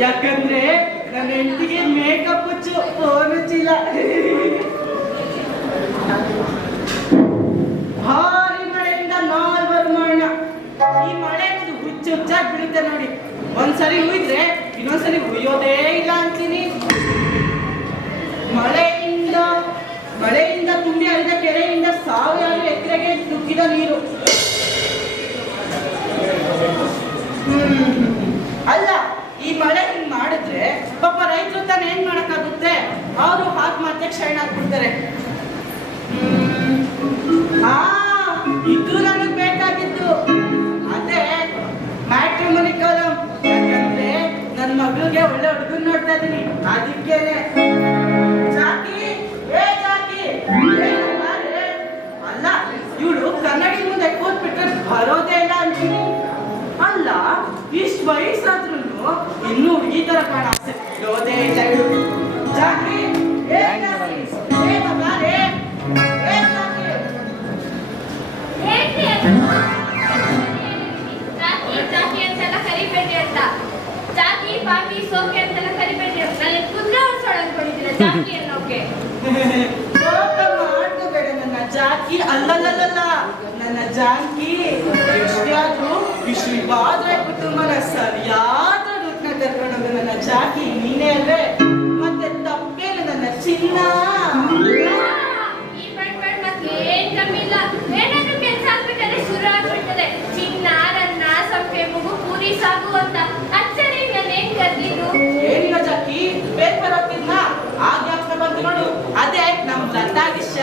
ಯಾಕಂದ್ರೆ ನನ್ನ ಹೆಂಡತಿಗೆ ಮೇಕಪ್ ಹಚ್ಚು ಫೋನ್ ಹಚ್ಚಿಲ್ಲ. ಭಾರಿ ಮಳೆಯಿಂದ ನಾಲ್ವರು ಮಣ್ಣ. ಈ ಮಳೆ ಅನ್ನೋದು ಹುಚ್ಚು ಹುಚ್ಚಾಗಿ ಬೀಳುತ್ತೆ ನೋಡಿ. ಒಂದ್ಸರಿ ಹುಯ್ದ್ರೆ ಇನ್ನೊಂದ್ಸರಿ ಹುಯ್ಯೋದೇ ಇಲ್ಲ ಅಂತೀನಿ. ಮಳೆಯಿಂದ ತುಂಬಿ ಹರಿದ ಕೆರೆಯಿಂದ ಸಾವಿರಾರು ಎಕರೆಗೆ ನುಗ್ಗಿದ ನೀರು. ಅಲ್ಲ, ಈ ಮಳೆ ಹಿಂಗ್ ಮಾಡಿದ್ರೆ ಪಾಪ ರೈತರು ತಾನು ಏನ್ ಮಾಡಕ್ಕಾಗುತ್ತೆ? ಅವರು ಆತ್ಮಹತ್ಯೆ ಶರಣಾಗ್ಬಿಡ್ತಾರೆ. ಇದು ನನಗ್ ಬೇಕಾಗಿದ್ದು ಅದೇ ಮ್ಯಾಟ್ರಿಮೋನಿ ಕಾಲಂ. ಯಾಕಂದ್ರೆ ನನ್ ಮಗಳಿಗೆ ಒಳ್ಳೆ ಹುಡುಗನ್ ನೋಡ್ತಾ ಇದೀನಿ. ಅದಕ್ಕೇನೆ ಜಾಕಿ ಅಲ್ಲ, ಇವಳು ಕನ್ನಡಿ ಮುಂದೆ ಕೂತ್ಬಿಟ್ರೆ ಬರೋದೇ ಇಲ್ಲ ಅಂತೀನಿ. ಅಲ್ಲ, ಇಷ್ಟು ವಯಸ್ಸಾದ್ರೂ ಇನ್ನೂ ಹುಡುಗಿ ತರ ಕಾಣ ಇರೋದೇ ಇಲ್ಲ ಇವಳು. ಜಾಕಿ ಅಂತೆಲ್ಲ ಕರಿಬೇಡಿ ಅಂತ. ಜಾಕಿ ಪಾಪಿ ಸೋಕೆ ಅಂತೆಲ್ಲ ಕರಿಬೇಡಿ ಅಂತ. ನಾನು ಕುದ್ರೆ ಹೊಡ್ಸೋಣ ಅನ್ಕೊಂಡಿದ್ದೀರ ಜಾಕಿ ಅನ್ನೋಕೆ. ಮಾಡ್ಕೋಬೇಡ ನನ್ನ ಜಾಕಿ. ಅಲ್ಲಲ್ಲಲ್ಲ, ನನ್ನ ಜಾಕಿ. ಎಷ್ಟಾದ್ರೂ ವಿಶ್ವಾದ್ರೆ ಕುಟುಂಬನ ಸರಿಯಾದ ರೂಟ್ನ ಕರ್ಕೊಂಡೋಗ ನನ್ನ ಜಾಕಿ ನೀನೇ ಅಲ್ವೇ? ಮತ್ತೆ ತಪ್ಪೇನು ನನ್ನ ಚಿನ್ನ. ಈ ಬಡ್ ಮತ್ತೆ ಏನ್ ಕಮ್ಮಿ ಇಲ್ಲ. ಏನಾದ್ರೂ ಕೆಲಸ ಆಗ್ಬೇಕಾದ್ರೆ ಶುರು ಆಗ್ಬಿಡ್ತದೆ. ಚಿನ್ನ, ರನ್ನ, ಸಂಪೆ, ಮುಗು, ಪೂರಿ, ಸಾಗು ಅಂತ. ಅಚ್ಚರಿ ನಾನು ಏನ್ ಕರ್ದಿದ್ದು? ಏನಿಲ್ಲ ಜಾಕಿ, ಪೇಪರ್ ಹೋಗ್ತಿದ್ನ ಆಗ ಬಂದು ನೋಡು. ಅದೇ ನಮ್ ಲತಾಗಿಶ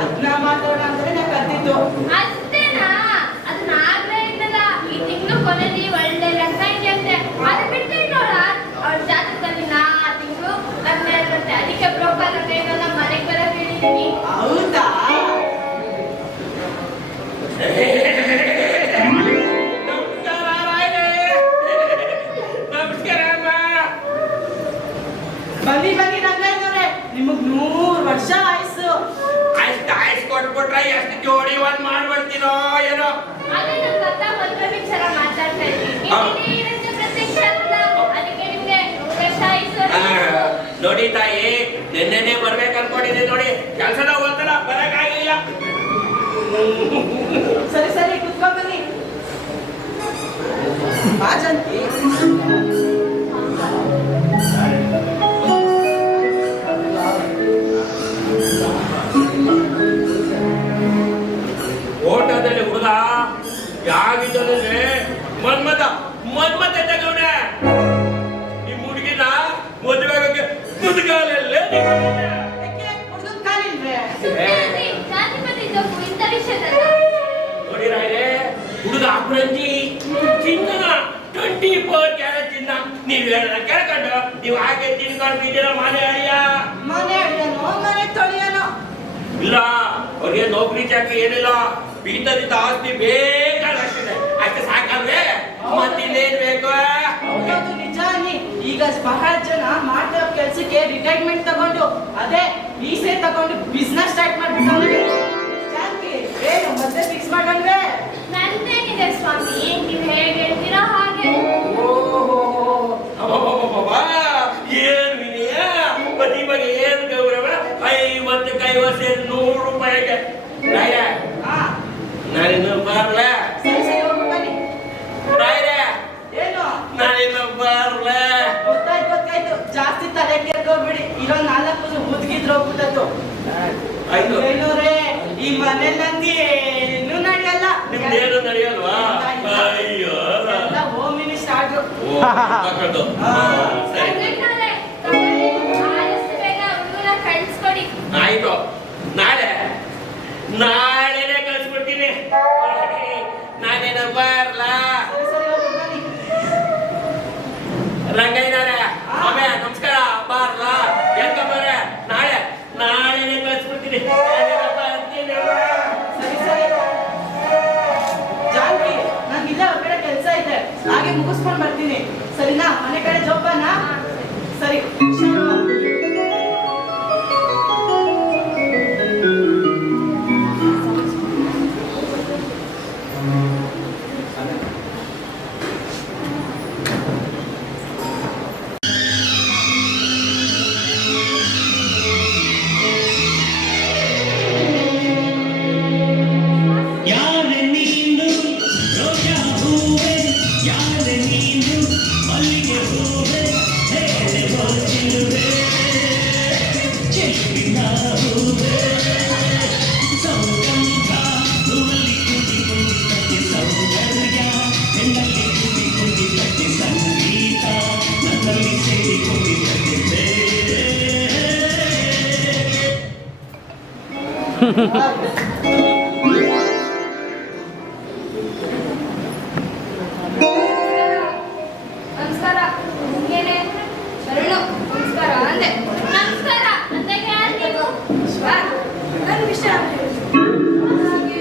ಅದನ್ನ ಮಾತಾಡೋಣ ಅಂದ್ರೆ ನಾ ಕರ್ದಿದ್ದು. ಅಷ್ಟೇನಾ? ಅದನ್ನ ಆಗ್ಲೇ ಇದ್ದಲ್ಲ. ಈ ತಿಂಗಳು ಕೊನೆಯಲ್ಲಿ ಒಳ್ಳೆ ಲೆಕ್ಕ ಇದೆಯಂತೆ. ಅದು ಬಿಟ್ಟು ನೋಡ, ಅವ್ರ ಜಾತಕದಲ್ಲಿ ತಿಂಗಳು ಲಗ್ನ ಇರುತ್ತೆ. ಅದಕ್ಕೆ ಬ್ರೋಕರ್ ಕೈಗೆಲ್ಲ ಮನೆಗೆ ಬರಕ್ ಹೇಳಿದೀನಿ. ಹೌದಾ? ಬನ್ನಿ ರಂಗಯ್ಯನವ್ರೆ, ನಿಮಗ್ 100 ವರ್ಷ ಆಯ್ಸು. ಆಯ್ಸ್ ಕೊಟ್ಬಿಟ್ರೆ ಎಷ್ಟು ಜೋಡಿ ಒಂದ್ ಮಾಡ್ಬಿಡ್ತೀನೋ ಏನೋ. ಅದೇ ನಮ್ಮ ತಾತ ಮದುವೆ ವಿಚಾರ ಮಾತಾಡ್ತಾ ಇದ್ದೀನಿ. ಪ್ರತ್ಯಕ್ಷ ಅಲ್ಲ, ಅದಕ್ಕೆ ನಿಮ್ಗೆ 100 ವರ್ಷ ಆಯ್ಸು. ನೋಡಿ ತಾಯಿ, ನಿನ್ನೆನೆ ಬರ್ಬೇಕು ಅನ್ಕೊಂಡಿದ್ದೆ. ನೋಡಿ ಕೆಲ್ಸದ ಹೋಗ್ತಾರ ಬರಕ್ಕಾಗಿಲ್ಲ. ಸರಿ ಕುತ್ಕೊಂಡ್ ಬನ್ನಿ. ಬಾಜಂತಿ ಓಟದಲ್ಲಿ ಹುಡುಗ ಯಾಗಿದ್ದಂದ್ರೆ ಮನ್ಮತ ತಗೊಂಡೆ. ನಿಮ್ ಹುಡುಗಿನ ಮದುವೆ ಆಗಕ್ಕೆ ಮುದುಗಾಲಲ್ಲೇ ಹುಡುಗನ್ ಕಾಲಿಲ್ವೇ? ಜಾತಿ ಬಂದಿದ್ದವು ಇಂಥ ವಿಷಯದಲ್ಲ. ನೋಡಿ ರಾಯ್ರೆ, ಹುಡುಗ ಅಪ್ರಂಜಿ ಚಿನ್ನ 24 ಕ್ಯಾರೆಟ್ ಚಿನ್ನ. ನೀವ್ ಹೇಳ ಕೇಳ್ಕೊಂಡು ನೀವು ಹಾಗೆ ತಿನ್ಕೊಂಡಿದ್ದೀರ. ಮನೆ ಅಳಿಯನೋ ಮನೆ ತೊಳಿಯನೋ? ಇಲ್ಲ, ಅವ್ರಿಗೆ ನೌಕರಿ ಚಾಕರಿ ಏನಿಲ್ಲ. ಬೀತದಿದ್ದ ಆಸ್ತಿ ಬೇಕಾದಷ್ಟಿದೆ. ಅಷ್ಟೇ ಸಾಕಲ್ವೇ? ಮತ್ತಿನ್ನೇನ್ ಬೇಕು? ಹೌದು, ನಿಜ. ಈಗ ಬಹಳ ಜನ ಮಾಡ್ತಿರೋ ಕೆಲ್ಸಕ್ಕೆ ರಿಟೈರ್ಮೆಂಟ್ ತಗೊಂಡು ಅದೇ ವೀಸೆ ತಗೊಂಡು ಬಿಸ್ನೆಸ್ ಸ್ಟಾರ್ಟ್ ಮಾಡ್ಬಿಟ್ಟು ಏನು ಮತ್ತೆ ಫಿಕ್ಸ್ ಮಾಡಲ್ವೇ? ನಂದೇನಿದೆ ಸ್ವಾಮಿ, ನೀವು ಹೇಗೆ ಹೇಳ್ತೀರಾ ಹಾಗೆ. ಏನು ವಿನಯ, ಪತಿ ಬಗ್ಗೆ ಏನು ಗೌರವ. 50 ಕೈವಸೆ 100 ರೂಪಾಯಿಗೆ. ನಾನಿನ್ನು ಬರ್ಲ. ಸರಿ ಹೋಗಿ ಬನ್ನಿ. ಏನು ನಾನಿನ್ನು ಬರ್ಲ. ಗೊತ್ತಾಯ್ತು. ಜಾಸ್ತಿ ತಲೆ ಕೆರ್ಕೋಗ್ಬಿಡಿ. ಇರೋ 4 ಮುದ್ಗಿದ್ರು ಹೋಗ್ಬಿಟ್ಟದ್ದು. ಐನೂರೇ, ಈ ಮನೆ ನಂದಿ ಏನು ನಡೆಯಲ್ಲ. ನಿಮ್ದೇನು ನಡೆಯಲ್ವಾ? ಅಯ್ಯೋ, ಹೋಮ್ ಮಿನಿಸ್ಟರ್ ಆಡ್ರು. ಆಯ್ತು, ನಾಳೆನೆ ಕಳಿಸ್ಬಿಡ್ತೀನಿ. ನಾನೇನು ಬರ್ಲಾ? ರಂಗಯ್ಯನವ್ರೆ, ಅಮ್ಮೆ ನಮಸ್ಕಾರ. ಬರ್ಲಾ? ಹೆಂಗಮ್ಮವ್ರೆ, ನಾಳೆನೆ ಕಳಿಸ್ಬಿಡ್ತೀನಿ. ಸರಿ ಜಾನ್ವಿ, ನಂಗಿಲ್ಲ ಹೊರಗಡೆ ಕೆಲಸ ಇದೆ, ಹಾಗೆ ಮುಗಿಸ್ಕೊಂಡು ಬರ್ತೀನಿ. ಸರಿನಾ? ಮನೆ ಕಡೆ ಜೋಪಾನ. ಸರಿ. ನಮಸ್ಕಾರ. ನಿಮ್ಗೇನೆ? ಶರಣು. ನಮಸ್ಕಾರ ಅಂದೆ. ನಮಸ್ಕಾರ ಅಂದಾಗ ಯಾರು ನೀವು? ಶಿವಾನ್. ನನ್ನ ವಿಷಯ ಹಾಗೆ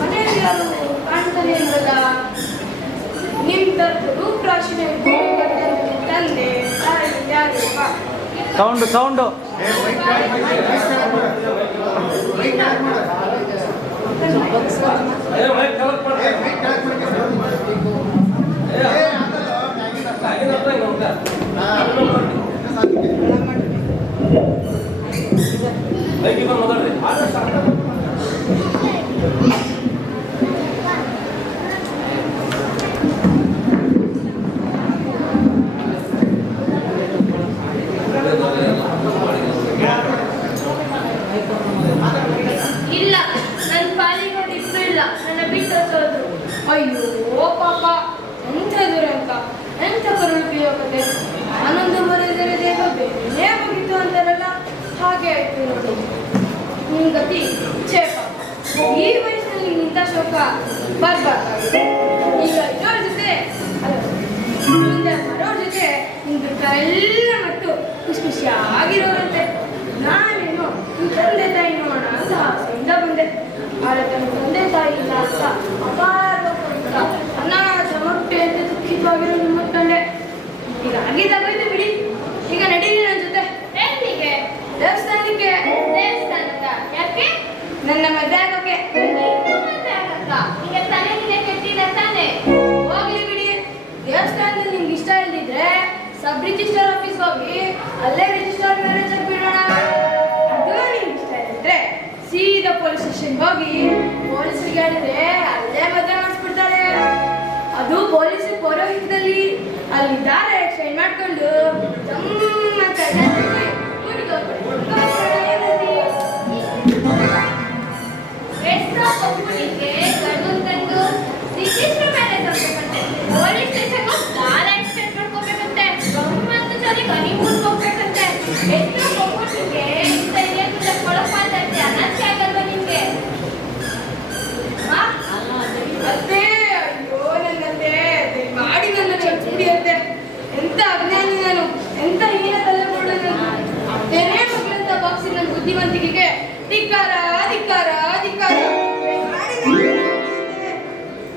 ಮನೆಯಲ್ಲಿ ಯಾರು ಕಾಣ್ತಾನೆ ಇಲ್ವಲ್ಲ? ನಿಮ್ಮ ರೂಪರಾಶಿನ ತಂದೆ ಯಾರಪ್ಪ? ಸೌಂಡು ಇಲ್ಲ, ನನ್ನ ಪಾಲಿಗೆ ಇಬ್ರು ಇಲ್ಲ, ನನ್ನ ಬಿಟ್ಟು ಹೋದ್ರು. ಅಯ್ಯೋ ಪಾಪ, ಎಂಥ ದುರಂತ, ಎಂಥ ಕರುಳುಪಿಯೋಗತೆ. ಆನಂದ ಬರೆದರೆ ದೇಹ ಬೇರೆ ಹೋಗಿತ್ತು ಅಂತಾರಲ್ಲ, ಹಾಗೆ ಆಯ್ತು ನೋಡಿ. ನಿನ್ ಗತಿ ಛೇಪ. ಈ ವಯಸ್ಸಿನಲ್ಲಿ ಇಂಥ ಶೋಕ ಬರ್ಬಾರ್ದಾಗಿದೆ. ಈಗ ಇರೋರ ಜೊತೆ ಮುಂದೆ ಬರೋರ ಜೊತೆ ನಿಂದು ಎಲ್ಲ ಮತ್ತು ಖುಷಿ ಖುಷಿಯಾಗಿರೋರಂತೆ. ನಾನೇನು ನಿನ್ನ ತಂದೆ ತಾಯಿ ನೋಡೋಣ ಅಂತ ಆಸೆಯಿಂದ ಬಂದೆ. ಆದರೆ ತನ್ನ ತಂದೆ ತಾಯಿ ಇಲ್ಲ ಅಂತ ಅಪಾರವಾದ ಅನಾಥ ಮೊಟ್ಟೆ ಅಂತ ದುಃಖಿತವಾಗಿರೋ ನಿಮ್ಮ ಕಂಡೆ. ಈಗ ಆಗಿದ್ದಾಗೋಯ್ತು ಬಿಡಿ. ಈಗ ನಡೀರಿ ನನ್ನ ಜೊತೆ. ಎಲ್ಲಿಗೆ? ದೇವಸ್ಥಾನಕ್ಕೆ. ದೇವಸ್ಥಾನಕ್ಕ? ಯಾಕೆ? ನನ್ನ ಮದುವೆ ಆಗೋಕೆ. ಮದುವೆ ಆಗಕ್ಕ? ಈಗ ತಲೆಗೆ ಕೆಟ್ಟಿಲ್ಲ ತಾನೆ? ಹೋಗ್ಲಿ ಬಿಡಿ. ದೇವಸ್ಥಾನದಲ್ಲಿ ನಿಮ್ಗೆ ಇಷ್ಟ ಇಲ್ದಿದ್ರೆ ಸಬ್ ರಿಜಿಸ್ಟರ್ ಆಫೀಸ್ ಹೋಗಿ ಅಲ್ಲೇ ರಿಜಿಸ್ಟರ್ ಮ್ಯಾರೇಜ್ ಬಿಡೋಣ. ಅದು ನಿಮ್ಗೆ ಇಷ್ಟ ಇದ್ರೆ ಸೀದಾ ಪೊಲೀಸ್ ಸ್ಟೇಷನ್ ಹೋಗಿ ಪೊಲೀಸರಿಗೆ ಹೇಳಿದ್ರೆ ಅಲ್ಲೇ ಮದುವೆ ಮಾಡಿಸ್ಬಿಡ್ತಾರೆ. ಅದು ಪೊಲೀಸ್ ಪೌರೋಹಿತ್ಯದಲ್ಲಿ ಅಲ್ಲಿ ದಾರ ಎಕ್ಸ್ಚೇಂಜ್ ಮಾಡ್ಕೊಂಡು ಪೊಲೀಸ್ ಸ್ಟೇಷನ್ ದಾರ ಎಕ್ಸ್ಚೇಂಜ್ ಮಾಡ್ಕೋಬೇಕಂತೆ. ಗೌರ್ಮೆಂಟ್ ಜೊತೆ ಹನಿಮೂನ್ ಹೋಗ್ಬೇಕಂತೆ. ಎಷ್ಟು ಹೋಗ್ಬಿಟ್ಟಿಗೆ ಇಂಥ ಏನಿಲ್ಲ ಕೊಳಪಾದಕ್ಕೆ ಅನಾಥೆ ಆಗಲ್ವಾ ನಿಮ್ಗೆ? ಅದೇ ಅಯ್ಯೋ ನನ್ನಂತೆ ಮಾಡಿ ನನ್ನ ಚುಡಿಯಂತೆ. ಎಂತ ಅಜ್ಞಾನಿ ನಾನು, ಎಂತ ಹೀನ ತಲೆ ಮಾಡೋದು. ಅದೇನೇ ಮಗಳಂತ ಬಾಕ್ಸಿ ನನ್ನ ಬುದ್ಧಿವಂತಿಕೆಗೆ ಧಿಕ್ಕಾರ ಧಿಕ್ಕಾರ ಧಿಕ್ಕಾರ.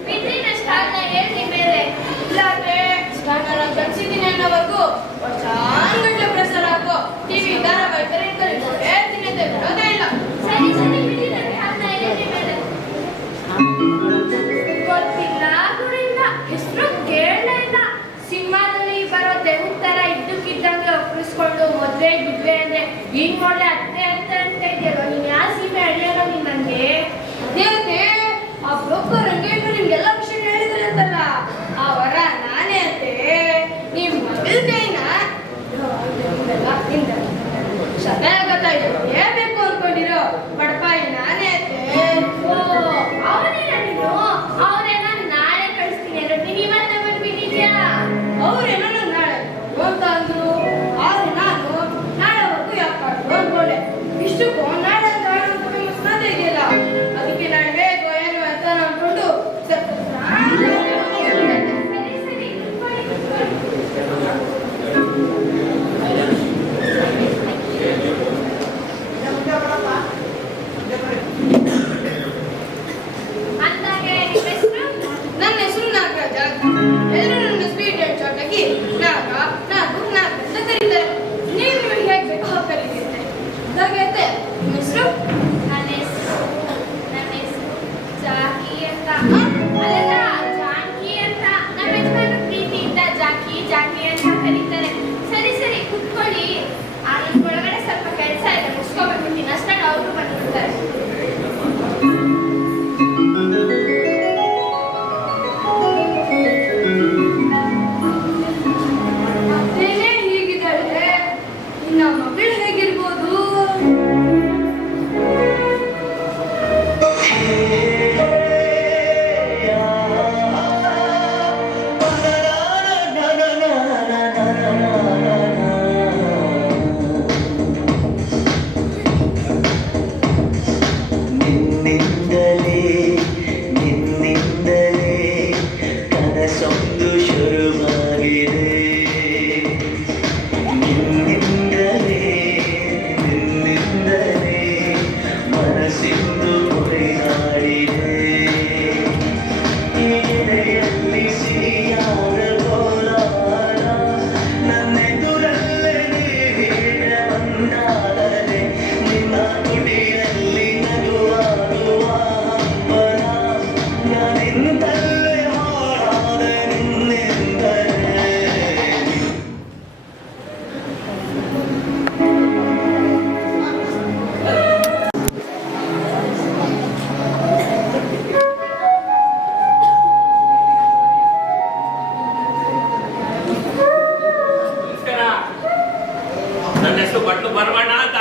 ಬಿದ್ರಿನ ಸ್ಟಾರ್ನ ಹೇಳ್ರಿ ಮೇಲೆ. ಇಲ್ಲಾದ್ರೆ ಸ್ಟಾರ್ನ ನಾನು ಕಳ್ಸಿದ್ದೀನಿ ಅನ್ನೋವರೆಗೂ ವರ್ಷಾನ್ಗಟ್ಲೆ ಪ್ರಸಾರ ಆಗೋ ಟಿವಿ ಧಾರಾವಾಹಿ ಕರೆಂಟ್ ಹೇಳ್ತೀನಿ ಅಂತ ಬಿಡೋದೇ ಇಲ್ಲ. ಸರಿ ಸರಿ ಬಿಡಿ, ನನ್ನ ಸ್ಟಾರ್ನ ಹೇಳ್ರಿ ಮೇಲೆ. ಗೊತ್ತಿಲ್ಲ ಗುರಿಲ್ಲ, ಹೆಸರು ಕೇಳಲೇ ಇಲ್ಲ. ಸಿನಿಮಾದಲ್ಲಿ ಬರೋ ದೇವ್ರ ತರ ಇದ್ದಕ್ಕಿದ್ದಂಗೆ ಒಪ್ಪಿಸ್ಕೊಂಡು ಮದ್ವೆ ಗಿದ್ವೆ ಅಂದ್ರೆ ಹಿಂಗ್ ನೋಡ್ರೆ ಅತ್ತೆ ಅಂತ ಇದೆಯಲ್ಲ. ನೀನ್ ಯಾವ ಸೀಮೆ ಅಳಿಯಲ್ಲ ನೀನ್ ನನ್ಗೆ? ಅದೇ ಆ ಬ್ರೋಕರ್ ರಂಗೇಶ್ವರ ನಿಮ್ಗೆಲ್ಲ ವಿಷಯ ಹೇಳಿದ್ರೆ ಅಂತಲ್ಲ, ಆ ವರ ನಾನೇ ಅಂತೆ. ನೀವು ಮಗಳ ಕೈನ ಸದಾ ಗೊತ್ತಾಯ್ತು ಹೇಳ್ಬೇಕು ಅನ್ಕೊಂಡಿರೋ ಬಡಪಾಯಿ ನಾನೇ ಅಂತೆ. ಓ ಅವನೇನ ನೀನು? ಅವನೇನ ನಾಳೆ ಕಳಿಸ್ತೀನಿ ಅಂದ್ರೆ ನೀನ್ ಇವತ್ತೇ ಬಂದ್ಬಿಟ್ಟಿದ್ಯಾ? ಅವ್ರೇನೋ ನಾಳೆ ಅಂತ ಅಂದ್ರು. ಆದ್ರೆ ನಾನು ನಾಳೆವರೆಗೂ ಯಾಕೆ ಅಂದ್ಕೊಂಡೆ. ಇಷ್ಟಕ್ಕೂ ನಾಳೆ ಮಾತೇ ಇದೆಯಲ್ಲ, ಅದಕ್ಕೆ ನಾಳೆ ಹೇಗೋ ಏನು ಅಂತ ಅನ್ಕೊಂಡು ನನ್ನ ಹೆಸರು ನಾಗರಾಜ. ಎಲ್ಲರೂ ನನ್ನ ಸ್ವೀಟ್ ಅಂಡ್ ಶಾರ್ಟ್ ಆಗಿ ನಾಗ ನಾಗು ನಾಗ ಅಂತ ಕರೀತಾರೆ. ನೀವು ನಿಮಗೆ ಹೇಗೆ ಬೇಕೋ ಹಾಗೆ ಕರೀತಿರ್ತೆ. ಹಾಗೈತೆ ನಿಮ್ಮ ಹೆಸರು? ನನ್ನ ಹೆಸರು ಜಾಕಿ ಅಂತ. ಅಲ್ಲ ಜಾಕಿ ಅಂತ. ನಮ್ಮ ಯಜಮಾನ ಪ್ರೀತಿಯಿಂದ ಜಾಕಿ ಜಾಕಿ ಅಂತ ಕರೀತಾರೆ. ಸರಿ ಸರಿ ಕುತ್ಕೊಳ್ಳಿ. ನನ್ನ ಒಳಗಡೆ ಸ್ವಲ್ಪ ಕೆಲಸ ಇದೆ, ಮುಗಿಸ್ಕೋಬೇಕು. ಅಷ್ಟಾಗ ಅವರು ಬಂದ್ಬಿಡ್ತಾರೆ. ಅದೇನೇ ಹೀಗಿದ್ದಾಳೆ, ಇನ್ನ ಮಗಳು ಹೇಗಿರ್ಬೋದು? ಬರವಣ್ಣ ಅಂತ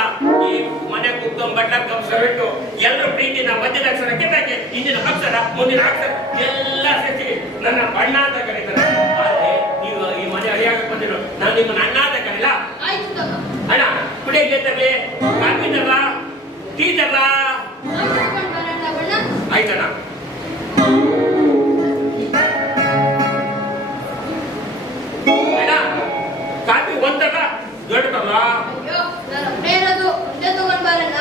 ಈ ಮನೆ ಕುತ್ಕೊಂಡ್ ಬಟ್ಟ ಕಂಬಿಟ್ಟು ಎಲ್ಲರ ಪ್ರೀತಿನ ಮಧ್ಯದ ಅಕ್ಷರ ಕೆತ್ತಾಕೆ ಹಿಂದಿನ ಅಕ್ಷರ ಮುಂದಿನ ಅಕ್ಷರ ಎಲ್ಲ ಸೇರಿಸಿ ನನ್ನ ಬಣ್ಣ ಅಂತ ಕರೀತಾರೆ. ಆದ್ರೆ ನೀವು ಈ ಮನೆ ಅಳಿಯಾಗ ಬಂದಿರೋ ನಾನು ನಿಮ್ಮನ್ನ ಅಣ್ಣ ಅಂತ ಕರೀಲ. ಆಯ್ತು ತಮ್ಮ. ಅಣ್ಣ ಕುಡಿಯಕ್ಕೆ ತರಲಿ, ಕಾಫಿ ತರಲ, ಟೀ ತರಲ? ಮಾಡ್ಕೊಂಡು ಬರೋಣ ಬಣ್ಣ. ಆಯ್ತಣ್ಣ. ಅಣ್ಣ ಕಾಫಿ ಒಂದ್ ತರಲ, ದೊಡ್ಡ ತರಲ? ಅಯ್ಯೋ ನಾನು ಒಬ್ಬನೇ ಇರೋದು, ಒಂದೇ ತಗೊಂಡ್ ಬರೋಣ.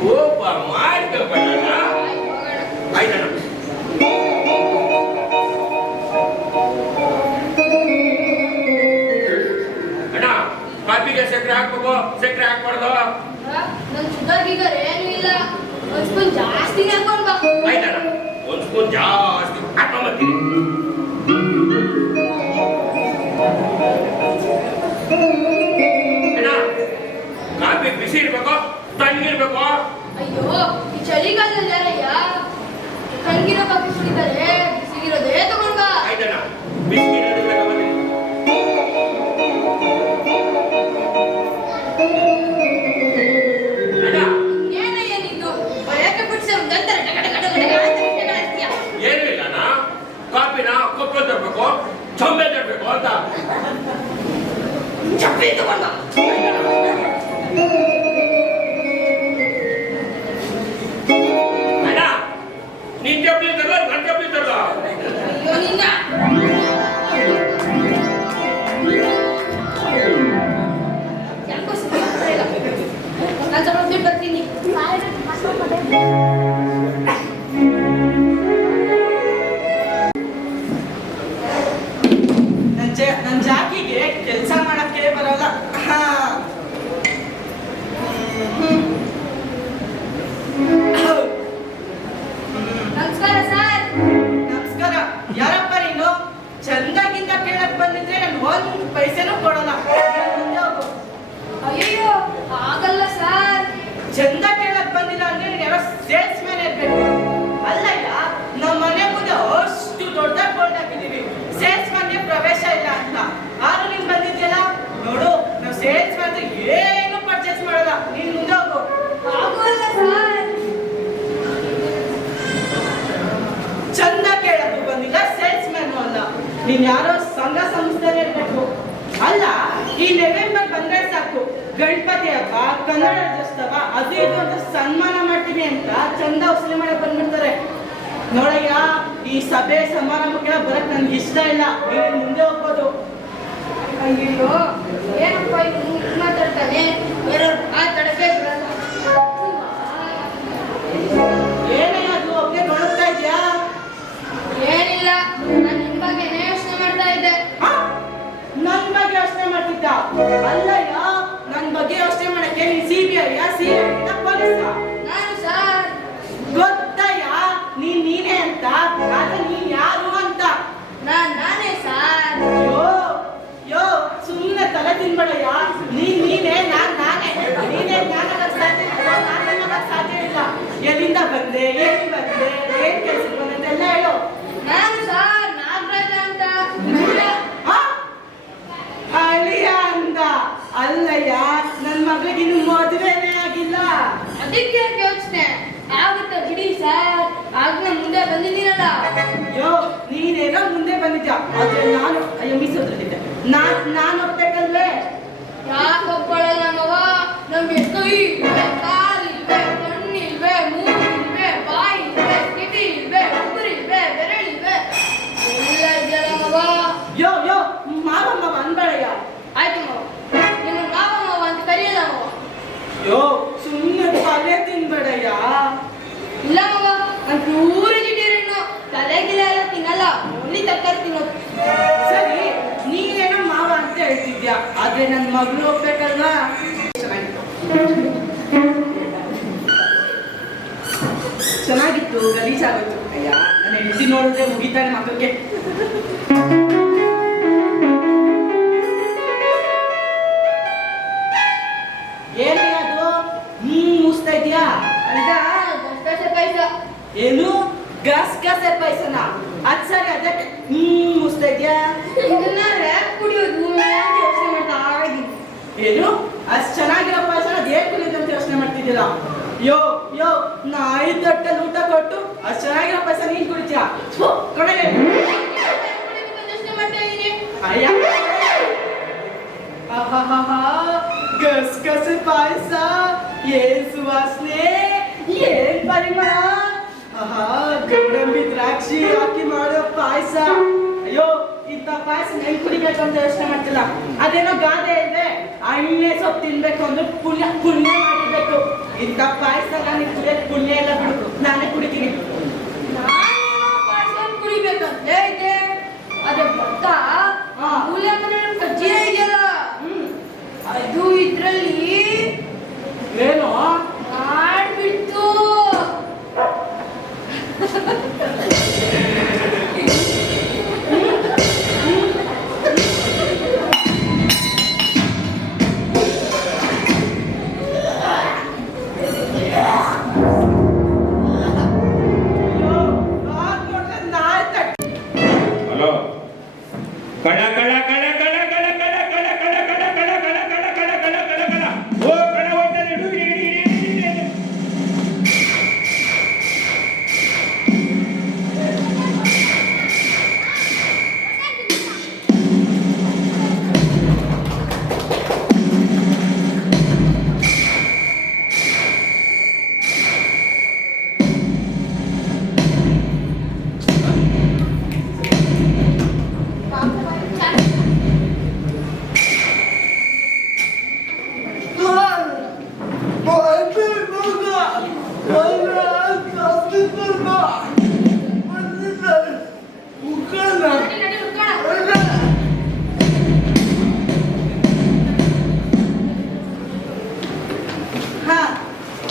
ಕೋಪ ಮಾಡ್ಕೋಬೇಡ. ಆಯ್ತು ಹೋಗೋಣ. ಆಯ್ತಣ್ಣ. ಅಣ್ಣ ಕಾಫಿಗೆ ಸಕ್ಕರೆ ಹಾಕ್ಬೇಕು, ಸಕ್ಕರೆ ಹಾಕ್ಬಾರ್ದು? ನನ್ ಶುಗರ್ ಗೀಗರ್ ಏನು ಇಲ್ಲ, ಒಂದ್ ಸ್ಪೂನ್ ಜಾಸ್ತಿ ಹಾಕೊಂಡ್ ಬಾ. ಆಯ್ತಣ್ಣ, ಒಂದ್ ಸ್ಪೂನ್ ಜಾಸ್ತಿ ಹಾಕೊಂಬರ್ತೀನಿ. ಅಣ್ಣ ಕಾಫಿ ಬಿಸಿ ಇರ್ಬೇಕು, ತಣ್ಣಗಿರ್ಬೇಕು? ಅಯ್ಯೋ ಈ ಚಳಿಗಾಲದಲ್ಲಿ ಯಾರಯ್ಯ ತಣ್ಣಗಿರೋ ಕಾಫಿ ಕುಡಿತಾರೆ, ಬಿಸಿಗಿರೋದೇ ತಗೊಂಡ್ ಬಾ. ಆಯ್ತಣ್ಣ, ಬಿಸಿ ತಗೊಂಬರ್ತೀನಿ. ಅಣ್ಣ ಏನಯ್ಯ ನಿಂದು ಬಯಕೆ ಬಿಡ್ಸ ಒಂದಂತಾರೆ ಡಗ ಡಗ ಡಗ ಡಗ ಅಂತ ಕಿಟಕಾಯಿಸ್ತೀಯ. ಏನು ಇಲ್ಲ ಅಣ್ಣ, ಕಾಫಿನ ಕೊಪ್ಪೆ ತರಬೇಕು, ಚೊಂಬೆ ತರಬೇಕು ಅಂತ. ಚಪ್ಪಲಿ ತಗೊಂಡ್ ಬಾ. ಅಣ್ಣ ನಿನ್ ಚಪ್ಪಲಿ ತರಲ್ಲ, ನನ್ನ ಚಪ್ಪಲಿ ತರಲ್ಲ? ಅಯ್ಯೋ ನಿನ್ನ ಯಾಕೋ ಸುಮ್ಮನೆ ಆಗ್ತಾ ಇಲ್ಲ. ನಾನು ಸ್ವಲ್ಪ ಬಿಟ್ಟು ಬರ್ತೀನಿ. ನನ್ ಜಾಕಿಗೆ ಕೆಲಸ ಮಾಡಕ್ಕೆ ಬರಲ್ಲ. ಹಾ. ನಮಸ್ಕಾರ ಸರ್. ನಮಸ್ಕಾರ. ಯಾರಪ್ಪ ನೀನು? ಚಂದಾಗಿಂದ ಕೇಳಕ್ ಬಂದಿದ್ರೆ ನನ್ ಒಂದ್ ಪೈಸೆನೂ ಕೊಡಲ್ಲ. ಮುಂದೆ ಹೋಗು. ಅಯ್ಯೋ ಆಗಲ್ಲ ಸರ್. ಚಂದ ಕೇಳಕ್ ಬಂದಿಲ್ಲ ಅಂದ್ರೆ ನೀನ್ ಯಾರೋ ಸೇಲ್ಸ್ ಮ್ಯಾನ್ ಇರ್ಬೇಕು. ಅಲ್ಲಯ್ಯ, ನಮ್ಮ ಮನೆ ಮುಂದೆ ಅಷ್ಟು ದೊಡ್ಡ ಬೋರ್ಡ್ ಹಾಕಿದೀವಿ, ಸೇಲ್ಸ್ ಮ್ಯಾನ್ಗೆ ಪ್ರವೇಶ ಇಲ್ಲ ಅಂತ. ಆದ್ರೂ ನೀನ್ ಬಂದಿದ್ಯಲ್ಲ, ನೋಡು ನಾವು ಸೇಲ್ಸ್ ಮ್ಯಾನ್ ಏನು ಪರ್ಚೇಸ್ ಮಾಡಲ್ಲ. ನೀನ್ ಮುಂದೆ ಹೋಗು. ಆಗೋಲ್ಲ ಸರ್. ಚಂದ ಕೇಳಕ್ಕೂ ಬಂದಿಲ್ಲ, ಸೇಲ್ಸ್ ಮ್ಯಾನ್ ಅಲ್ಲ. ನೀನ್ ಯಾರೋ ಸಂಘ ಸಂಸ್ಥೆ ಇರ್ಬೇಕು. ಅಲ್ಲ, ಈ ನವೆಂಬರ್ ಬಂದ್ರೆ ಸಾಕು, ಗಣಪತಿ ಹಬ್ಬ, ಕನ್ನಡ ರಾಜ್ಯೋತ್ಸವ, ಅದು ಇದು ಅಂತ ಸನ್ಮಾನ ಮಾಡ್ತೀನಿ ಅಂತ ಚಂದ ವಸೂಲಿ ಮಾಡಕ್ ಬಂದ್ಬಿಡ್ತಾರೆ. ನೋಡಯ್ಯ, ಈ ಸಭೆ ಸಮಾರಂಭಕ್ಕೆಲ್ಲ ಬರಕ್ ನನ್ಗೆ ಇಷ್ಟ ಇಲ್ಲ. ನೀನ್ ಮುಂದೆ ಹೋಗ್ಬೋದು. ಅಯ್ಯೋ ಏನಪ್ಪ ಇವ್ನು ಮಾತಾಡ್ತಾನೆ, ಬೇರೆಯವ್ರು ಮಾತಾಡಕ್ಕೆ ಬರಲ್ಲ. ಏನಯ್ಯ ಅದು ಒಬ್ಬನೇ ನೋಡ್ತಾ ಇದ್ಯಾ? ಏನಿಲ್ಲ, ನಾನು ನಿಮ್ ಬಗ್ಗೆನೇ ಯೋಚನೆ ಮಾಡ್ತಾ ಇದ್ದೆ. ಆ? ನನ್ ಬಗ್ಗೆ ಯೋಚನೆ ಮಾಡ್ತಿದ್ದ? ಅಲ್ಲಯ್ಯ, ನನ್ ಬಗ್ಗೆ ಯೋಚನೆ ಮಾಡಕ್ಕೆ ನೀನ್ CBI ಪೊಲೀಸ? ನಾನು ಸರ್. ಗೊತ್ತಯ್ಯ, ನೀನೇ ಅಂತ. ಆದ್ರೆ ನೀನ್ ಯಾರು ಅಂತ? ನಾನೇ ಸರ್. ಯೋ ಸುಮ್ಮನೆ ತಲೆ ತಿನ್ಬೇಡಯ್ಯ. ನೀನೇ ನಾನೇ. ನೀನೇ ಜ್ಞಾನಕ್ಕೆ ಸಾಧ್ಯ ಇಲ್ಲ, ನಾನೇ ಸಾಧ್ಯ ಇಲ್ಲ. ಎಲ್ಲಿಂದ ಬಂದೆ, ಏನ್ ಬಂದೆ, ಏನ್ ಕೆಲಸ ಬಂದೆ ಅಂತೆಲ್ಲ ಹೇಳು. ನಾನು ಸರ್ ನಾಗರಾಜ ಅಂತ. ಆ? ಅಳಿಯ ಅಂದ. ಅಲ್ಲಯ್ಯ, ನನ್ ಮಗಳಿಗೆ ಇನ್ನು ಮದುವೆನೇ ಆಗಿಲ್ಲ. ಅದಕ್ಕೆ ಯಾಕೆ ಯೋಚನೆ ಆಗುತ್ತೆ ಬಿಡಿ ಸರ್. ಆಗ್ಲೇ ಮುಂದೆ ಬಂದಿದ್ದೀರಲ್ಲ. ಯೋ ನೀನೇನೋ ಮುಂದೆ ಬಂದಿದ್ಯಾ, ಆದ್ರೆ ನಾನು ಅಯ್ಯೋ ಮೀಸೋದ್ರಲ್ಲಿದ್ದೆ. ನಾನು ಒಪ್ಬೇಕಲ್ವೇ? ಯಾಕೆ ಒಪ್ಕೊಳ್ಳಲ್ಲ ನಮ್ಮವ? ನಮ್ಗೆ ಕೈ ಇಲ್ವೇ, ಕಾಲಿಲ್ವೇ, ಕಣ್ಣಿಲ್ವೇ, ಮೂಗಿಲ್ವೇ, ಬಾಯಿ ಇಲ್ವೇ, ಕಿವಿ ಇಲ್ವೇ, ಉಗುರಿಲ್ವೇ, ಬೆರಳಿಲ್ವೇ, ಎಲ್ಲ ಇದೆಯಲ್ಲ ಮವ. ಯೋ ಮಾವ ಅನ್ಬೇಡಯ್ಯ. ಆಯ್ತು ಮವ, ನಿನ್ನ ಮಾವ ಅಂತ ಕರೆಯಲ್ಲ ಮವ. ಯೋ ಸುಮ್ಮನೆ ತಲೆ ತಿನ್ಬೇಡಯ್ಯ. ಇಲ್ಲ ಮವ, ನಾನು ಪ್ಯೂರ್ ವೆಜಿಟೇರಿಯನ್. ತಲೆ ಗಿಲೆ ಎಲ್ಲ ತಿನ್ನಲ್ಲ, ಓನ್ಲಿ ತರಕಾರಿ ತಿನ್ನೋದು. ಸರಿ, ನೀನೇನೋ ಮಾವ ಅಂತ ಹೇಳ್ತಿದ್ಯಾ, ಆದ್ರೆ ನನ್ ಮಗಳು ಹೋಗ್ಬೇಕಲ್ವಾ? ಚೆನ್ನಾಗಿತ್ತು, ಗಲೀಜಾಗೋಯ್ತು. ಅಯ್ಯ, ನನ್ನ ಹೆಂಡತಿ ನೋಡಿದ್ರೆ ಮುಗಿತಾನೆ ಮಕ್ಕಳಿಗೆ. ಏನಯ್ಯ ಅದು? ಮೂಸ್ತಾ ಇದ್ಯಾ? ಅಂತ ಗಸಗಸೆ ಪಾಯಸ. ಏನು ಗಸಗಸೆ ಪಾಯಸನ? ಅದ್ ಸರಿ, ಅದಕ್ಕೆ ಮೂಸ್ತಾ ಇದ್ಯಾ? ಇದನ್ನ ರ್ಯಾಪ್ ಕುಡಿಯೋದು ಅಂತ ಯೋಚನೆ ಮಾಡ್ತಾ ಇದ್ದೀನಿ. ಏನು ಅಷ್ಟ್ ಚೆನ್ನಾಗಿರೋ ಪಾಯಸ ಏನ್ ಕುಡಿಯೋದು ಅಂತ ಯೋಚನೆ ಮಾಡ್ತಿದ್ದೀರಾ? ಯೋ ಯೋ ನಾಯಿ ತೊಟ್ಟಲ್ಲಿ ಊಟ ಕೊಟ್ಟು ಅಷ್ಟ್ ಚೆನ್ನಾಗಿರೋ ಪಾಯಸ ನೀನ್ ಕುಡಿತೀಯ? ಕೊಡಗೆ ಯೋಚನೆ ಮಾಡ್ತಾ ಇದೀನಿ. ಅಯ್ಯ ಗಸಗಸೆ ಪಾಯಸ, ಏನ್ ಸುವಾಸನೆ, ಏನ್ ಪರಿಮಳ. ಗೋಡಂಬಿ ದ್ರಾಕ್ಷಿ ಹಾಕಿ ಮಾಡೋ ಪಾಯಸ. ಅಯ್ಯೋ ಇಂಥ ಪಾಯಸ ನೆನ್ ಕುಡಿಬೇಕು ಅಂತ ಯೋಚನೆ ಮಾಡ್ತಿಲ್ಲ. ಅದೇನೋ ಗಾದೆ ಇದೆ, ಎಣ್ಣೆ ಸೊಪ್ಪು ತಿನ್ಬೇಕು ಅಂದ್ರೆ ಪುಣ್ಯ ಪುಣ್ಯ ಮಾಡಿರ್ಬೇಕು. ಇಂಥ ಪಾಯಸ ನಾನು ಕುಡಿಯೋದು ಪುಣ್ಯ ಎಲ್ಲ ಬಿಡು, ನಾನೇ ಕುಡಿತೀನಿ. ನಾನೇನೋ ಪಾಯಸ ಕುಡಿಬೇಕಂತ ಇದೆ. ಅದೇ ಭತ್ತ ಮೂಲೆ ಮನೆ ಕಜ್ಜಿಯ ಇದೆಯಲ್ಲ, ಅದು ಇದ್ರಲ್ಲಿ ಏನು ಮಾಡ್ಬಿಟ್ಟು ಹಲೋ ಕಳ ಕಳ ಕಳ ಕಳ ಕಳ ಕಳ ಕಳ ಕಳ ಕಳ ಕಳ ಕಳ ಕಳ ಕಳ ಕಳ ಕಳ ಕಳ ಓ ಕಳ ಹೋಗ್ತಾನೆ ಇಡು ಇಡಿ ಇಡಿ ಇಡಿ ಇಡಿ.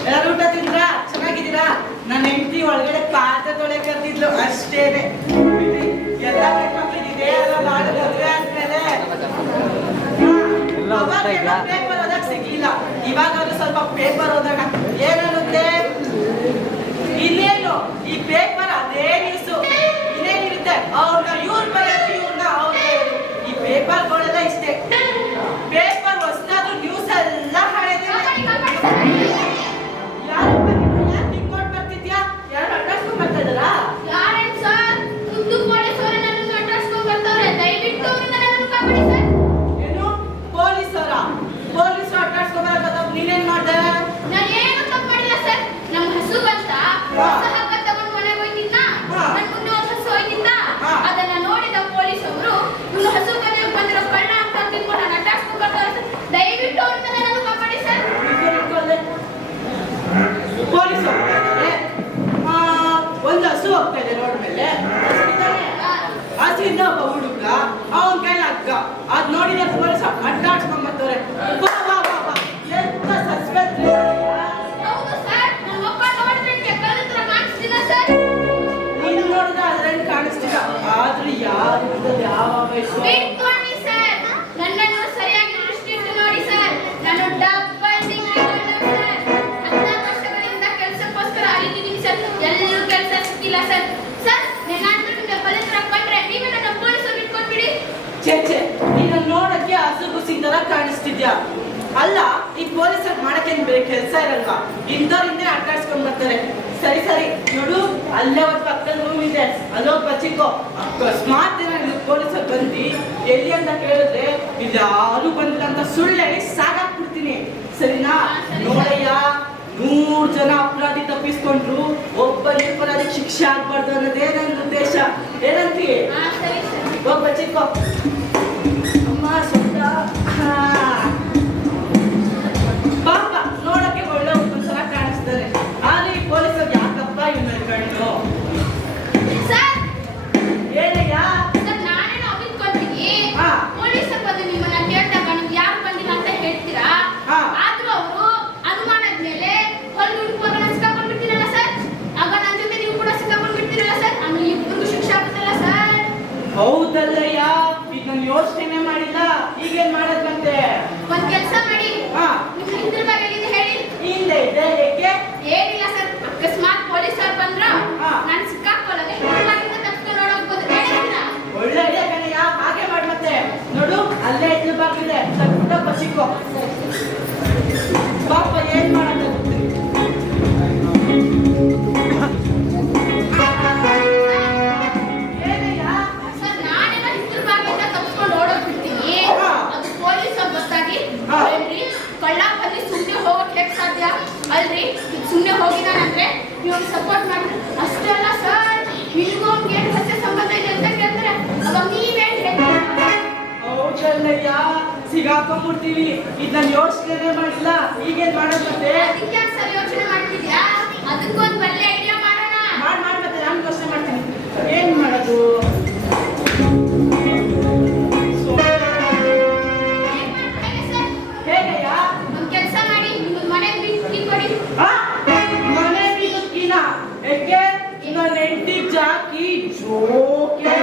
ಎಲ್ಲರೂ ಊಟ ತಿಂದ್ರಾ? ಚೆನ್ನಾಗಿದ್ದೀರಾ? ನನ್ನ ಹೆಂಡತಿ ಒಳಗಡೆ ಪಾತ್ರೆ ತೊಳೆ ಕರ್ತಿದ್ಲು ಅಷ್ಟೇನೆ. ಎಲ್ಲ ಹೆಣ್ಮಕ್ಳಿಗೆ ಇದೇ ಅಲ್ಲ ಮಾಡೋದು. ಮದುವೆ ಆದ್ಮೇಲೆ ಪೇಪರ್ ಓದಕ್ ಸಿಗ್ಲಿಲ್ಲ, ಇವಾಗಾದ್ರೂ ಸ್ವಲ್ಪ ಪೇಪರ್ ಓದೋಣ. ಏನನ್ನುತ್ತೆ ಇನ್ನೇನು ಈ ಪೇಪರ್ ಅದೇ ನ್ಯೂಸು. ಇನ್ನೇನಿರುತ್ತೆ ಅವ್ರನ್ನ ಇವ್ರು ಬರೋದು, ಇವ್ರನ್ನ ಅವ್ರು ಬರೋದು. ಈ ಪೇಪರ್ಗಳೆಲ್ಲ ಇಷ್ಟೇ. ಪೇಪರ್ ಹೊಸದಾದ್ರು ನ್ಯೂಸ್ ಎಲ್ಲ ಹಳೇದೇ. ಯಾರೇನ್ ಸರ್? ದುಡ್ಡು ಪೊಲೀಸರು ನನ್ನನ್ನು ಅಟ್ಟಾಡ್ಸ್ಕೊಂಡ್ ಬರ್ತಾವ್ರೆ. ದಯವಿಟ್ಟು ಅವ್ರನ್ನ ನನ್ನನ್ನು ಕಾಪಾಡಿ ಸರ್. ಏನು ಪೊಲೀಸರ? ಪೊಲೀಸರು ಅಟ್ಟಾಡ್ಸ್ಕೊಂಡ್ ನೀನೇನ್ ಮಾಡ್ದೆ? ನಾನು ಏನು ತಪ್ಪು ಮಾಡಿಲ್ಲ ಸರ್. ನಮ್ಮ ಹಸು ಬಂತ, ಹೊಸ ಹಗ್ಗ ತಗೊಂಡು ಮನೆಗೆ ಹೋಯ್ತಿದ್ನ. ನನ್ನ ಮುಂದೆ ಒಂದು ಹಸು ಹೋಯ್ತಿದ್ದ. ಅದನ್ನ ನೋಡಿದ ಪೊಲೀಸರು ಇವ್ನು ಹಸು ಕದಿಯೋಕ್ ಬಂದಿರೋ ಕಳ್ಳ ಅಂತ ತಿಳ್ಕೊಂಡು ನಾನು ಅಟ್ಟಾಡ್ಸ್ಕೊಂಡ್ ಬರ್ತಾವ್ರೆ ಸರ್. ದಯವಿಟ್ಟು ಅವ್ರನ್ನ ನನ್ನನ್ನು ಕಾಪಾಡಿ ಸರ್. ಪೊಲೀಸರು ಒಂದು ಹಸು ಹೋಗ್ತಾ ಇದೆ ರೋಡ್ ಮೇಲೆ. ಹಸಿಂದ ಒಬ್ಬ ಹುಡುಗ, ಅವನ ಕೈಲಿ ಹಗ್ಗ. ಅದ್ ನೋಡಿದ ಪೊಲೀಸ್ ಅಡ್ಡಾಡ್ಸ್ಕೊಂಡ್ ಬರ್ತಾರೆ. ಎಂತ ಸಸ್ಪೆನ್ಸ್. ಹೌದು ಸರ್, ನನ್ನ ಮಕ್ಕ ನೋಡಿದ್ರೆ ಕಳ್ಳ ತರ ಕಾಣಿಸ್ತಿಲ್ಲ ಸರ್. ನೀನು ನೋಡಿದ್ರೆ ಅದ್ರೇನು ಕಾಣಿಸ್ತಿಲ್ಲ, ಆದ್ರೆ ಯಾರು ಯಾವ ವಯಸ್ಸು. ವೇಟ್ ಮಾಡಿ ಸರ್, ನನ್ನನ್ನು ಸರಿಯಾಗಿ ದೃಷ್ಟಿ ಇಟ್ಟು ನೋಡಿ ಸರ್. ನಾನು ಡಬ್ಬಲ್ ಡಿಗ್ರಿ ಸರ್. 14 ವರ್ಷಗಳಿಂದ ಕೆಲಸಕ್ಕೋಸ್ಕರ ಅಲಿತಿದ್ದೀನಿ ಸರ್. ಎಲ್ಲೂ ಕೆಲಸ ಸಿಕ್ಕಿಲ್ಲ ಸರ್. ಸರ್, ನಾನು ನಿಮಗೆ ಪೊಲೀಸರ ಕಂಡ್ರೆ ನೀವೇ ನನ್ನ ಪೊಲೀಸರು ಇಟ್ಕೊಂಡ್ಬಿಡಿ. ಚೇಚೆ, ನೀನು ನೋಡಕ್ಕೆ ಹಸುಗುಸಿ ತರ ಕಾಣಿಸ್ತಿದ್ಯಾ? ಅಲ್ಲ, ಈ ಪೊಲೀಸರು ಮಾಡಕ್ಕೆ ಬೇರೆ ಕೆಲಸ ಇರಲ್ವಾ? ಇಂಥವ್ರಿಂದೇ ಅಟ್ಟಾಡ್ಸ್ಕೊಂಡ್ ಬರ್ತಾರೆ. ಸರಿ ಸರಿ ನೋಡು, ಅಲ್ಲೇ ಒಂದು ಪಕ್ಕದ ರೂಮ್ ಇದೆ, ಅಲ್ಲೋಗಿ ಬಚ್ಚಿಕೋ. ಅಕಸ್ಮಾತ್ ಪೊಲೀಸರು ಬಂದು ಎಲ್ಲಿ ಅಂತ ಕೇಳಿದ್ರೆ ಇದ್ಯಾರು ಬಂದಿಲ್ಲ ಅಂತ ಸುಳ್ಳು ಹೇಳಿ ಸಾಕಾಕ್ಬಿಡ್ತೀನಿ. ಸರಿನಾ? ನೋಡಯ್ಯ, 100 ಜನ ಅಪರಾಧಿ ತಪ್ಪಿಸ್ಕೊಂಡ್ರು, ಒಬ್ಬ ನಿರಪರಾಧಿಗೆ ಶಿಕ್ಷೆ ಆಗ್ಬಾರ್ದು ಅನ್ನೋದೇ ನನ್ನ ಉದ್ದೇಶ. ಏನಂತೀ? ಸರಿ ಸರ್. ಹೋಗ್ ಬಚ್ಚಿಕೋ. ಅಮ್ಮ ಸೊಂಟ. ಪಾಪ ನೋಡಕ್ಕೆ ಒಳ್ಳೆ ಒಂಥರ ಕಾಣಿಸ್ತಾರೆ. ಆದ್ರೆ ಈ ಪೊಲೀಸರಿಗೆ ಯಾಕಪ್ಪ ಇವ್ನ ಕಣ್ಣು? ಸರ್, ಏನಯ್ಯ? ಸರ್, ನಾನೇನೋ ಅವಿತ್ಕೊಳ್ತೀನಿ. ಹಾ. ಪೊಲೀಸರು ಬಂದು ನಿಮ್ಮನ್ನ ಕೇಳ್ದಾಗ ನಿಮ್ಗೆ ಯಾರು ಬಂದಿಲ್ಲ ಅಂತ ಹೇಳ್ತೀರಾ? ಹಾ. ಆದ್ರೂ ಅವರು ಅನುಮಾನದ ಮೇಲೆ ಹೊರಗೆ ಹುಡುಕುವಾಗ ಸಿಕ್ಕಾಕೊಂಡ್ಬಿಡ್ತೀರಲ್ಲ ಸರ್. ಆಗ ನನ್ನ ಜೊತೆ ನೀವು ಕೂಡ ಸಿಕ್ಕಾಕೊಂಡ್ಬಿಡ್ತೀರಲ್ಲ ಸರ್. ಆಮೇಲೆ ಇಬ್ಬರಿಗೂ ಶಿಕ್ಷೆ ಆಗುತ್ತಲ್ಲ ಸರ್. ಹೌದಲ್ಲಯ್ಯ, ಈಗ ನಾನು ಯೋಚನೆ ಮಾಡಿಲ್ಲ. ಈಗೇನ್ ಮಾಡೋದ್ ಮತ್ತೆ? ಒಂದ್ ಕೆಲಸ ಮಾಡಿ, ಹಾ. ನಿಮ್ಮ ಹಿಂದಿನ ಬಗ್ಗೆ ಎಲ್ಲಿದೆ ಹೇಳಿ. ಹಿಂದೆ ಇದೆ. ಏಕೆ? ಏನಿಲ್ಲ ಸರ್, ಅಕಸ್ಮಾತ್ ಪೊಲೀಸರು ಬಂದ್ರ ಹಾ. ನಾನು ಸಿಕ್ಕಾಕೊಳ್ಳದೆ ಹಿಂದಿನ ತಪ್ಪಿಸ್ಕೊಂಡು ನೋಡೋಗ್ಬೋದು. ಹೇಳಿದ್ನ? ಒಳ್ಳೆ ಐಡಿಯಾ ಕಣಯ್ಯ, ಹಾಗೆ ಮಾಡ್ ಮತ್ತೆ. ನೋಡು, ಅಲ್ಲೇ ಇದ್ದು ಬಾಗಿಲಿದೆ, ತಗ್ಬಿಟ್ಟು ಬಚ್ಚಿಕೋ. ಕಳ್ಳಯ್ಯ ಸಿಗಾಕೊಂಡ್ಬಿಡ್ತೀವಿ. ಇದನ್ನ ಯೋಚನೆ ಮಾಡಿಲ್ಲ. ಈಗೇನ್ ಮಾಡೋದು ಮತ್ತೆ? ಅದಕ್ಕೆ ಯಾಕೆ ಸರ್ ಯೋಚನೆ ಮಾಡ್ತಿದ್ಯಾ? ಅದಕ್ಕೊಂದು ಒಳ್ಳೆ ಐಡಿಯಾ ಮಾಡೋಣ. ಮಾಡಿ ಮತ್ತೆ ನಾನು ಯೋಚನೆ ಮಾಡ್ತೀನಿ. ಏನ್ ಮಾಡೋದು? ಹೇಗಯ್ಯ? ಒಂದ್ ಕೆಲಸ ಮಾಡಿ, ನಿಮ್ಮದ್ ಮನೆ ಬಿಟ್ಟು ಕೊಡಿ. ಆ? ಮನೆ ಬೀಗಕ್ಕಿನ ಯಾಕೆ? ನನ್ನ ಹೆಂಡತಿ ಜಾಕಿ ಜೋಕೆ.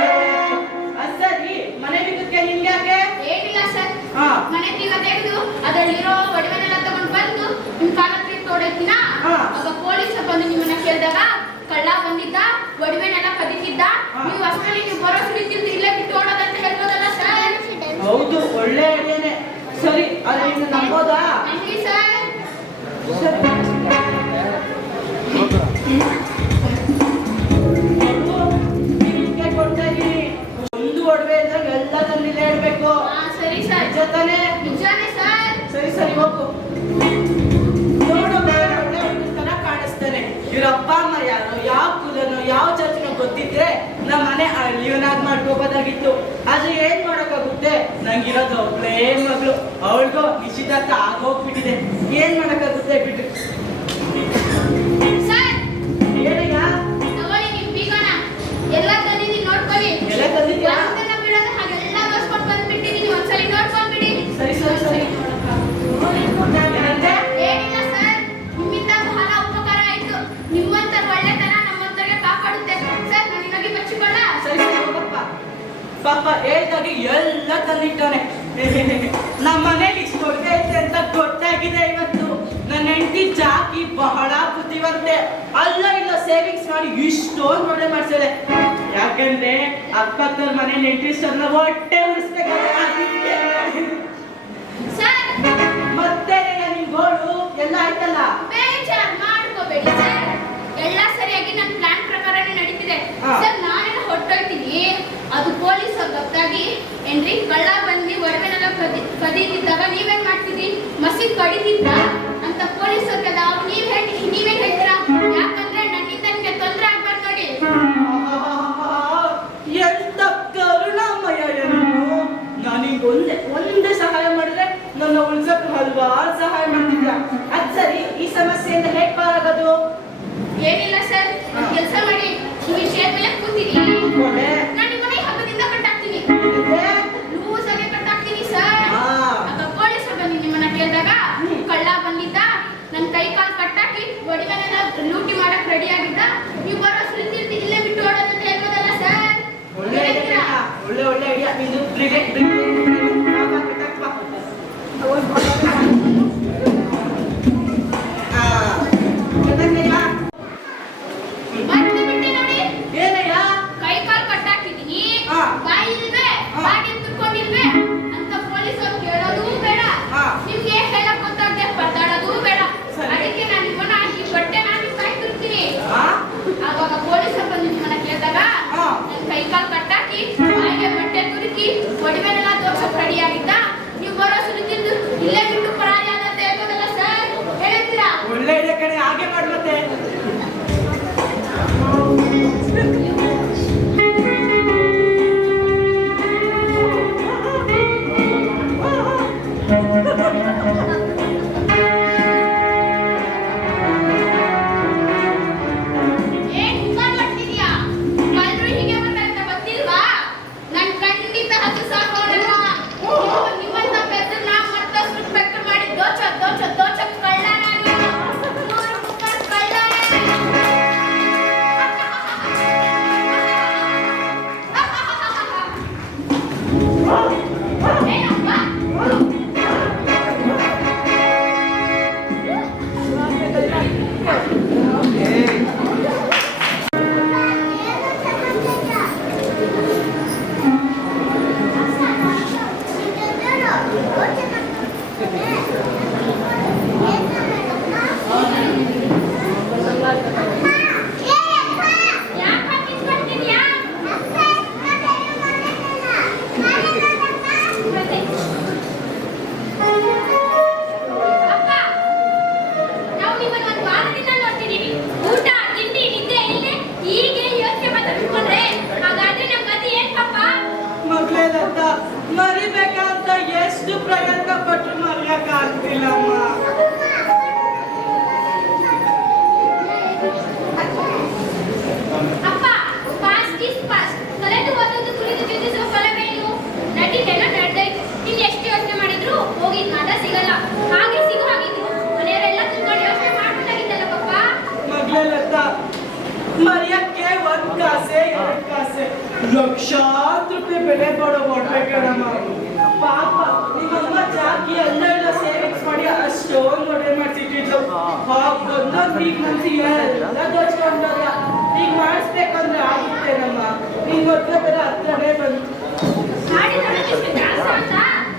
ಅದ್ ಸರಿ, ಮನೆ ಬೀಗಕ್ಕೆ ನಿನ್ಗೆ ಯಾಕೆ? ಏನಿಲ್ಲ ಸರ್, ಹಾ. ಮನೆ ಬೀಗ ತೆಗೆದು ಅದರಲ್ಲಿರೋ ಒಡವೆನೆಲ್ಲ ತಗೊಂಡು ಬಂದು ನಿಮ್ ಕಾಲ ತೊಡೈತಿನ. ಹಾ. ಆಗ ಪೊಲೀಸ್ ಬಂದು ನಿಮ್ಮನ್ನ ಕೇಳಿದಾಗ ಕಳ್ಳ ಬಂದಿದ್ದ, ಒಡವೆನೆಲ್ಲ ಕದಿತಿದ್ದ. ಹಾ. ನೀವು ಅಷ್ಟರಲ್ಲಿ ನೀವು ಬರೋ ಸುಳಿತಿಲ್ದು ಇಲ್ಲೇ ಬಿಟ್ಟು ಓಡೋದಂತ ಹೇಳ್ಬೋದಲ್ಲ ಸರ್? ಹೌದು, ಒಳ್ಳೆ ಐಡಿಯಾನೆ. ಸರಿ, ಅದೇ ಇನ್ನು ನಂಬೋದಾ? ನಂಗೆ ಸರ್. ಸರಿ. ನಿಮ್ಗೆ ಕೊಡ್ತಾ ಇದೀನಿ. ಒಂದು ಒಡವೆ ಇದ್ದಾಗ ಎಲ್ಲ ತಂದಿಲ್ಲೇ ಇಡ್ಬೇಕು. ಹಾ, ಸರಿ ಸರ್. ನಿಜ ತಾನೇ? ನಿಜಾನೇ ಸರ್. ಸರಿ ಸರಿ ಹೋಗು. ನೋಡು, ಒಳ್ಳೆ ಹುಡುಗನ ತರ ಕಾಣಿಸ್ತಾನೆ. ಇವ್ರ ಅಪ್ಪ ಅಮ್ಮ ಯಾರು, ಯಾವ ಕುಲನೋ ಯಾವ ಜಾತಿನೋ ಗೊತ್ತಿದ್ರೆ ನಮ್ಮ ಮನೆ ಅಳಿಯೋನಾಗ್ ಮಾಡ್ಕೋಬೋದಾಗಿತ್ತು. ಆದ್ರೆ ಏನ್ ಮಾಡಕ್ಕಾಗುತ್ತೆ? ನಂಗಿರೋದು ಒಬ್ಳೇ ಮಗಳು. ಅವಳಿಗೂ ನಿಶ್ಚಿತಾರ್ಥ ಆಗೋಗ್ಬಿಟ್ಟಿದೆ. ಏನ್ ಮಾಡಕ್ಕಾಗುತ್ತೆ? ಬಿಟ್ಟು ಸರ್, ಏನಯ್ಯ? ತಗೊಳ್ಳಿ ನಿಮ್ ಬೀಗನ. ಎಲ್ಲ ತಂದಿದ್ದೀನಿ, ನೋಡ್ಕೊಳ್ಳಿ. ಎಲ್ಲ ತಂದಿದ್ಯಾ? ಒಂದನ್ನ ಬಿಡೋದು ಹಾಗೆಲ್ಲ ದೋಸ್ಕೊಂಡು ಬಂದ್ಬಿಟ್ಟಿದ್ದೀನಿ. ಒಂದ್ಸಲಿ ನೋಡ್ಕೊಂಡ್ಬಿಡಿ. ಸರಿ ಸರಿ ಸರಿ. ಏನಂತೆ? ಏನಿಲ್ಲ ಸರ್, ನಿಮ್ಮಿಂದ ಬಹಳ ಉಪಕಾರ ಆಯ್ತು. ನಿಮ್ಮಂತರ ಒಳ್ಳೆತನ ನಮ್ಮಂತರಿಗೆ ಕಾಪಾಡುತ್ತೆ. ಸರ್, ನಾನು ನಿಮಗೆ ಮೆಚ್ಚಿಕೊಳ್ಳ. ಸರಿ ಸರಿ ಹೋಗಪ್ಪ. ಪಾಪ ಹೇಳ್ದಾಗೆ ಎಲ್ಲ ತಂದಿಟ್ಟಾನೆ. ನಮ್ಮ ಮನೇಲಿ ಇಷ್ಟು ಒಡವೆ ಐತೆ ಅಂತ ಗೊತ್ತಾಗಿದೆ ಇವತ್ತು. ನನ್ನ ಹೆಂಡತಿ ಜಾಕಿ ಬಹಳ ಬುದ್ಧಿವಂತೆ. ಅಲ್ಲ ಇಲ್ಲ ಸೇವಿಂಗ್ಸ್ ಮಾಡಿ ಇಷ್ಟೊಂದು ಒಳ್ಳೆ ಮಾಡ್ಸಿದೆ. ಯಾಕಂದ್ರೆ ಅಕ್ಕಪ್ಪರ ಮನೆ ನೆಂಟಿಸ್ಟರ್ನ ಹೊಟ್ಟೆ ಉಳಿಸ್ಬೇಕಾದ್ರೆ ಅದಕ್ಕೆ. ಸರ್, ಮತ್ತೆ ನಿನ್ ಗೋಳು ಎಲ್ಲ ಆಯ್ತಲ್ಲ? ಬೇಜಾರ್ ಮಾಡ್ಕೋಬೇಡಿ ಸರ್. ಎಲ್ಲ ಸರಿಯಾಗಿ ನನ್ನ ಪ್ಲಾನ್ ಪ್ರಕಾರನೇ ನಡೀತಿದೆ. ಹಾ. ಸರ್, ನಾನೇನು ಹೊರಟೋಯ್ತೀನಿ. ಅದು ಪೊಲೀಸ್ ಗೊತ್ತಾಗಿ ಏನ್ರಿ ಕಳ್ಳ ಬಂದು ಒಡವೆನೆಲ್ಲ ಕದೀತಿದ್ದಾಗ ನೀವೇನ್ ಮಾಡ್ತಿದ್ರಿ? ಮಸೀದ್ ಕಡಿತಿದ್ರ ಅಂತ ಪೊಲೀಸ್ ಅವ್ರು ನೀವೇನ್ ಹೇಳ್ತೀರಾ? ಯಾಕಂದ್ರೆ ನನ್ನಿಂದ ನಿಮ್ಗೆ ತೊಂದರೆ ಆಗ್ಬಾರ್ದು ನೋಡಿ. ಎಂತ ಕರುಣಾಮಯ ನೀನು. ನಾನೀಗ ಒಂದೇ ಸಹಾಯ ಮಾಡಿದ್ರೆ ನನ್ನ ಉಳ್ಸಕ್ ಹಲ್ವಾರು ಸಹಾಯ ಮಾಡ್ತಿದ್ಯಾ. ಅದ್ ಸರಿ, ಈ ಸಮಸ್ಯೆಯಿಂದ ಹೇಗ್ ಪಾರಾಗೋದು? ಏನಿಲ್ಲ ಸರ್, ಒಂದ್ ಕೆಲಸ ಮಾಡಿ, ನೀವು ಚೇರ್ ಮೇಲೆ ಕೂತೀನಿ. ಕೂತ್ಕೊಂಡೆ? ನಾನು ನಿಮ್ಮನೆ ಹಬ್ಬದಿಂದ ಕಟ್ಟಾಕ್ತೀನಿ. ಇದೆ? ಲೂಸ್ ಆಗಿ ಕಟ್ಟಾಕ್ತೀನಿ ಸರ್. ಹಾ. ಆಗ ಪೊಲೀಸರು ಬಂದು ನಿಮ್ಮನ್ನ ಕೇಳಿದಾಗ ಕಳ್ಳ ಬಂದಿದ್ದ, ನನ್ನ ಕೈ ಕಾಲು ಕಟ್ಟಾಕಿ ಒಡವೆನೆಲ್ಲ ಲೂಟಿ ಮಾಡಕ್ ರೆಡಿ ಆಗಿದ್ದ, ನೀವು ಬರೋ ಸುಳಿತಿರ್ತಿ ಇಲ್ಲೇ ಬಿಟ್ಟು ಓಡೋದಂತ ಹೇಳ್ಬೋದಲ್ಲ ಸರ್? ಒಳ್ಳೆ ಐಡಿಯಾ. ಒಳ್ಳೆ ಒಳ್ಳೆ ಐಡಿಯಾ. ಇದು ಬ್ರಿಗೇಡ್ ಮತ್ತೆ ಬಿಟ್ಟೆ ನೋಡಿ, ಏನಯ್ಯ? ಕೈ ಕಾಲು ಕಟ್ಟಾಕಿ ಪ್ರಯತ್ನ ಪಟ್ಟು ಮರೆಯಕ್ಕಾಗ್ತಿಲ್ಲಮ್ಮ. ಅಪ್ಪ ಫಾಸ್ಟ್ ಇಸ್ ಫಾಸ್ಟ್. ಕಲೆದು ಓದೋದು ಕುಳಿತು ಚಿಂತಿಸುವ ಫಲವೇನು? ನಟಿಗೆಲ್ಲ ನಡೆದಾಯ್ತು. ನೀನು ಎಷ್ಟು ಯೋಚನೆ ಮಾಡಿದ್ರು ಹೋಗಿದ್ ಮಾತ್ರ ಸಿಗಲ್ಲ. ಹಾಗೆ ಸಿಗೋ ಹಾಗಿದ್ರು ಮನೆಯವರೆಲ್ಲ ಕುತ್ಕೊಂಡು ಯೋಚನೆ ಮಾಡ್ಬಿಟ್ಟಾಗಿದ್ದಲ್ಲ ಪಪ್ಪ. ಮಗ್ಳೆಲ್ಲತ್ತ ಮರೆಯಕ್ಕೆ ಒಂದ್ ಕಾಸೆ ಎರಡ್ ಕಾಸೆ ಲಕ್ಷಾಂತರ ರೂಪಾಯಿ ಬೆಲೆ ಕೊಡೋ ಕೊಡ್ಬೇಕೇನಮ್ಮ. ಪಾಪ ನಿಮ್ಮಮ್ಮ ಜಾಕಿ ಎಲ್ಲ ಸೇವಿಂಗ್ಸ್ ಮಾಡಿ ಅಷ್ಟೊಂದು ಒಡೆ ಮಾಡ್ತಿಟ್ಟಿದ್ಲು. ಒಂದೊಂದು ಈಗ ಮನ್ಸಿಗೆ ಎಲ್ಲ ದೋಚ್ಕೊಂಡಾಗ ಈಗ ಮಾಡಿಸ್ಬೇಕಂದ್ರೆ ಆಗುತ್ತೇನಮ್ಮ. ನಿನ್ ಮೊದ್ಲು ಬೇರೆ ಹತ್ರನೇ ಬಂತು. ಮಾಡಿ ನೋಡೋಕೆ ದಾಸ ಅಂತ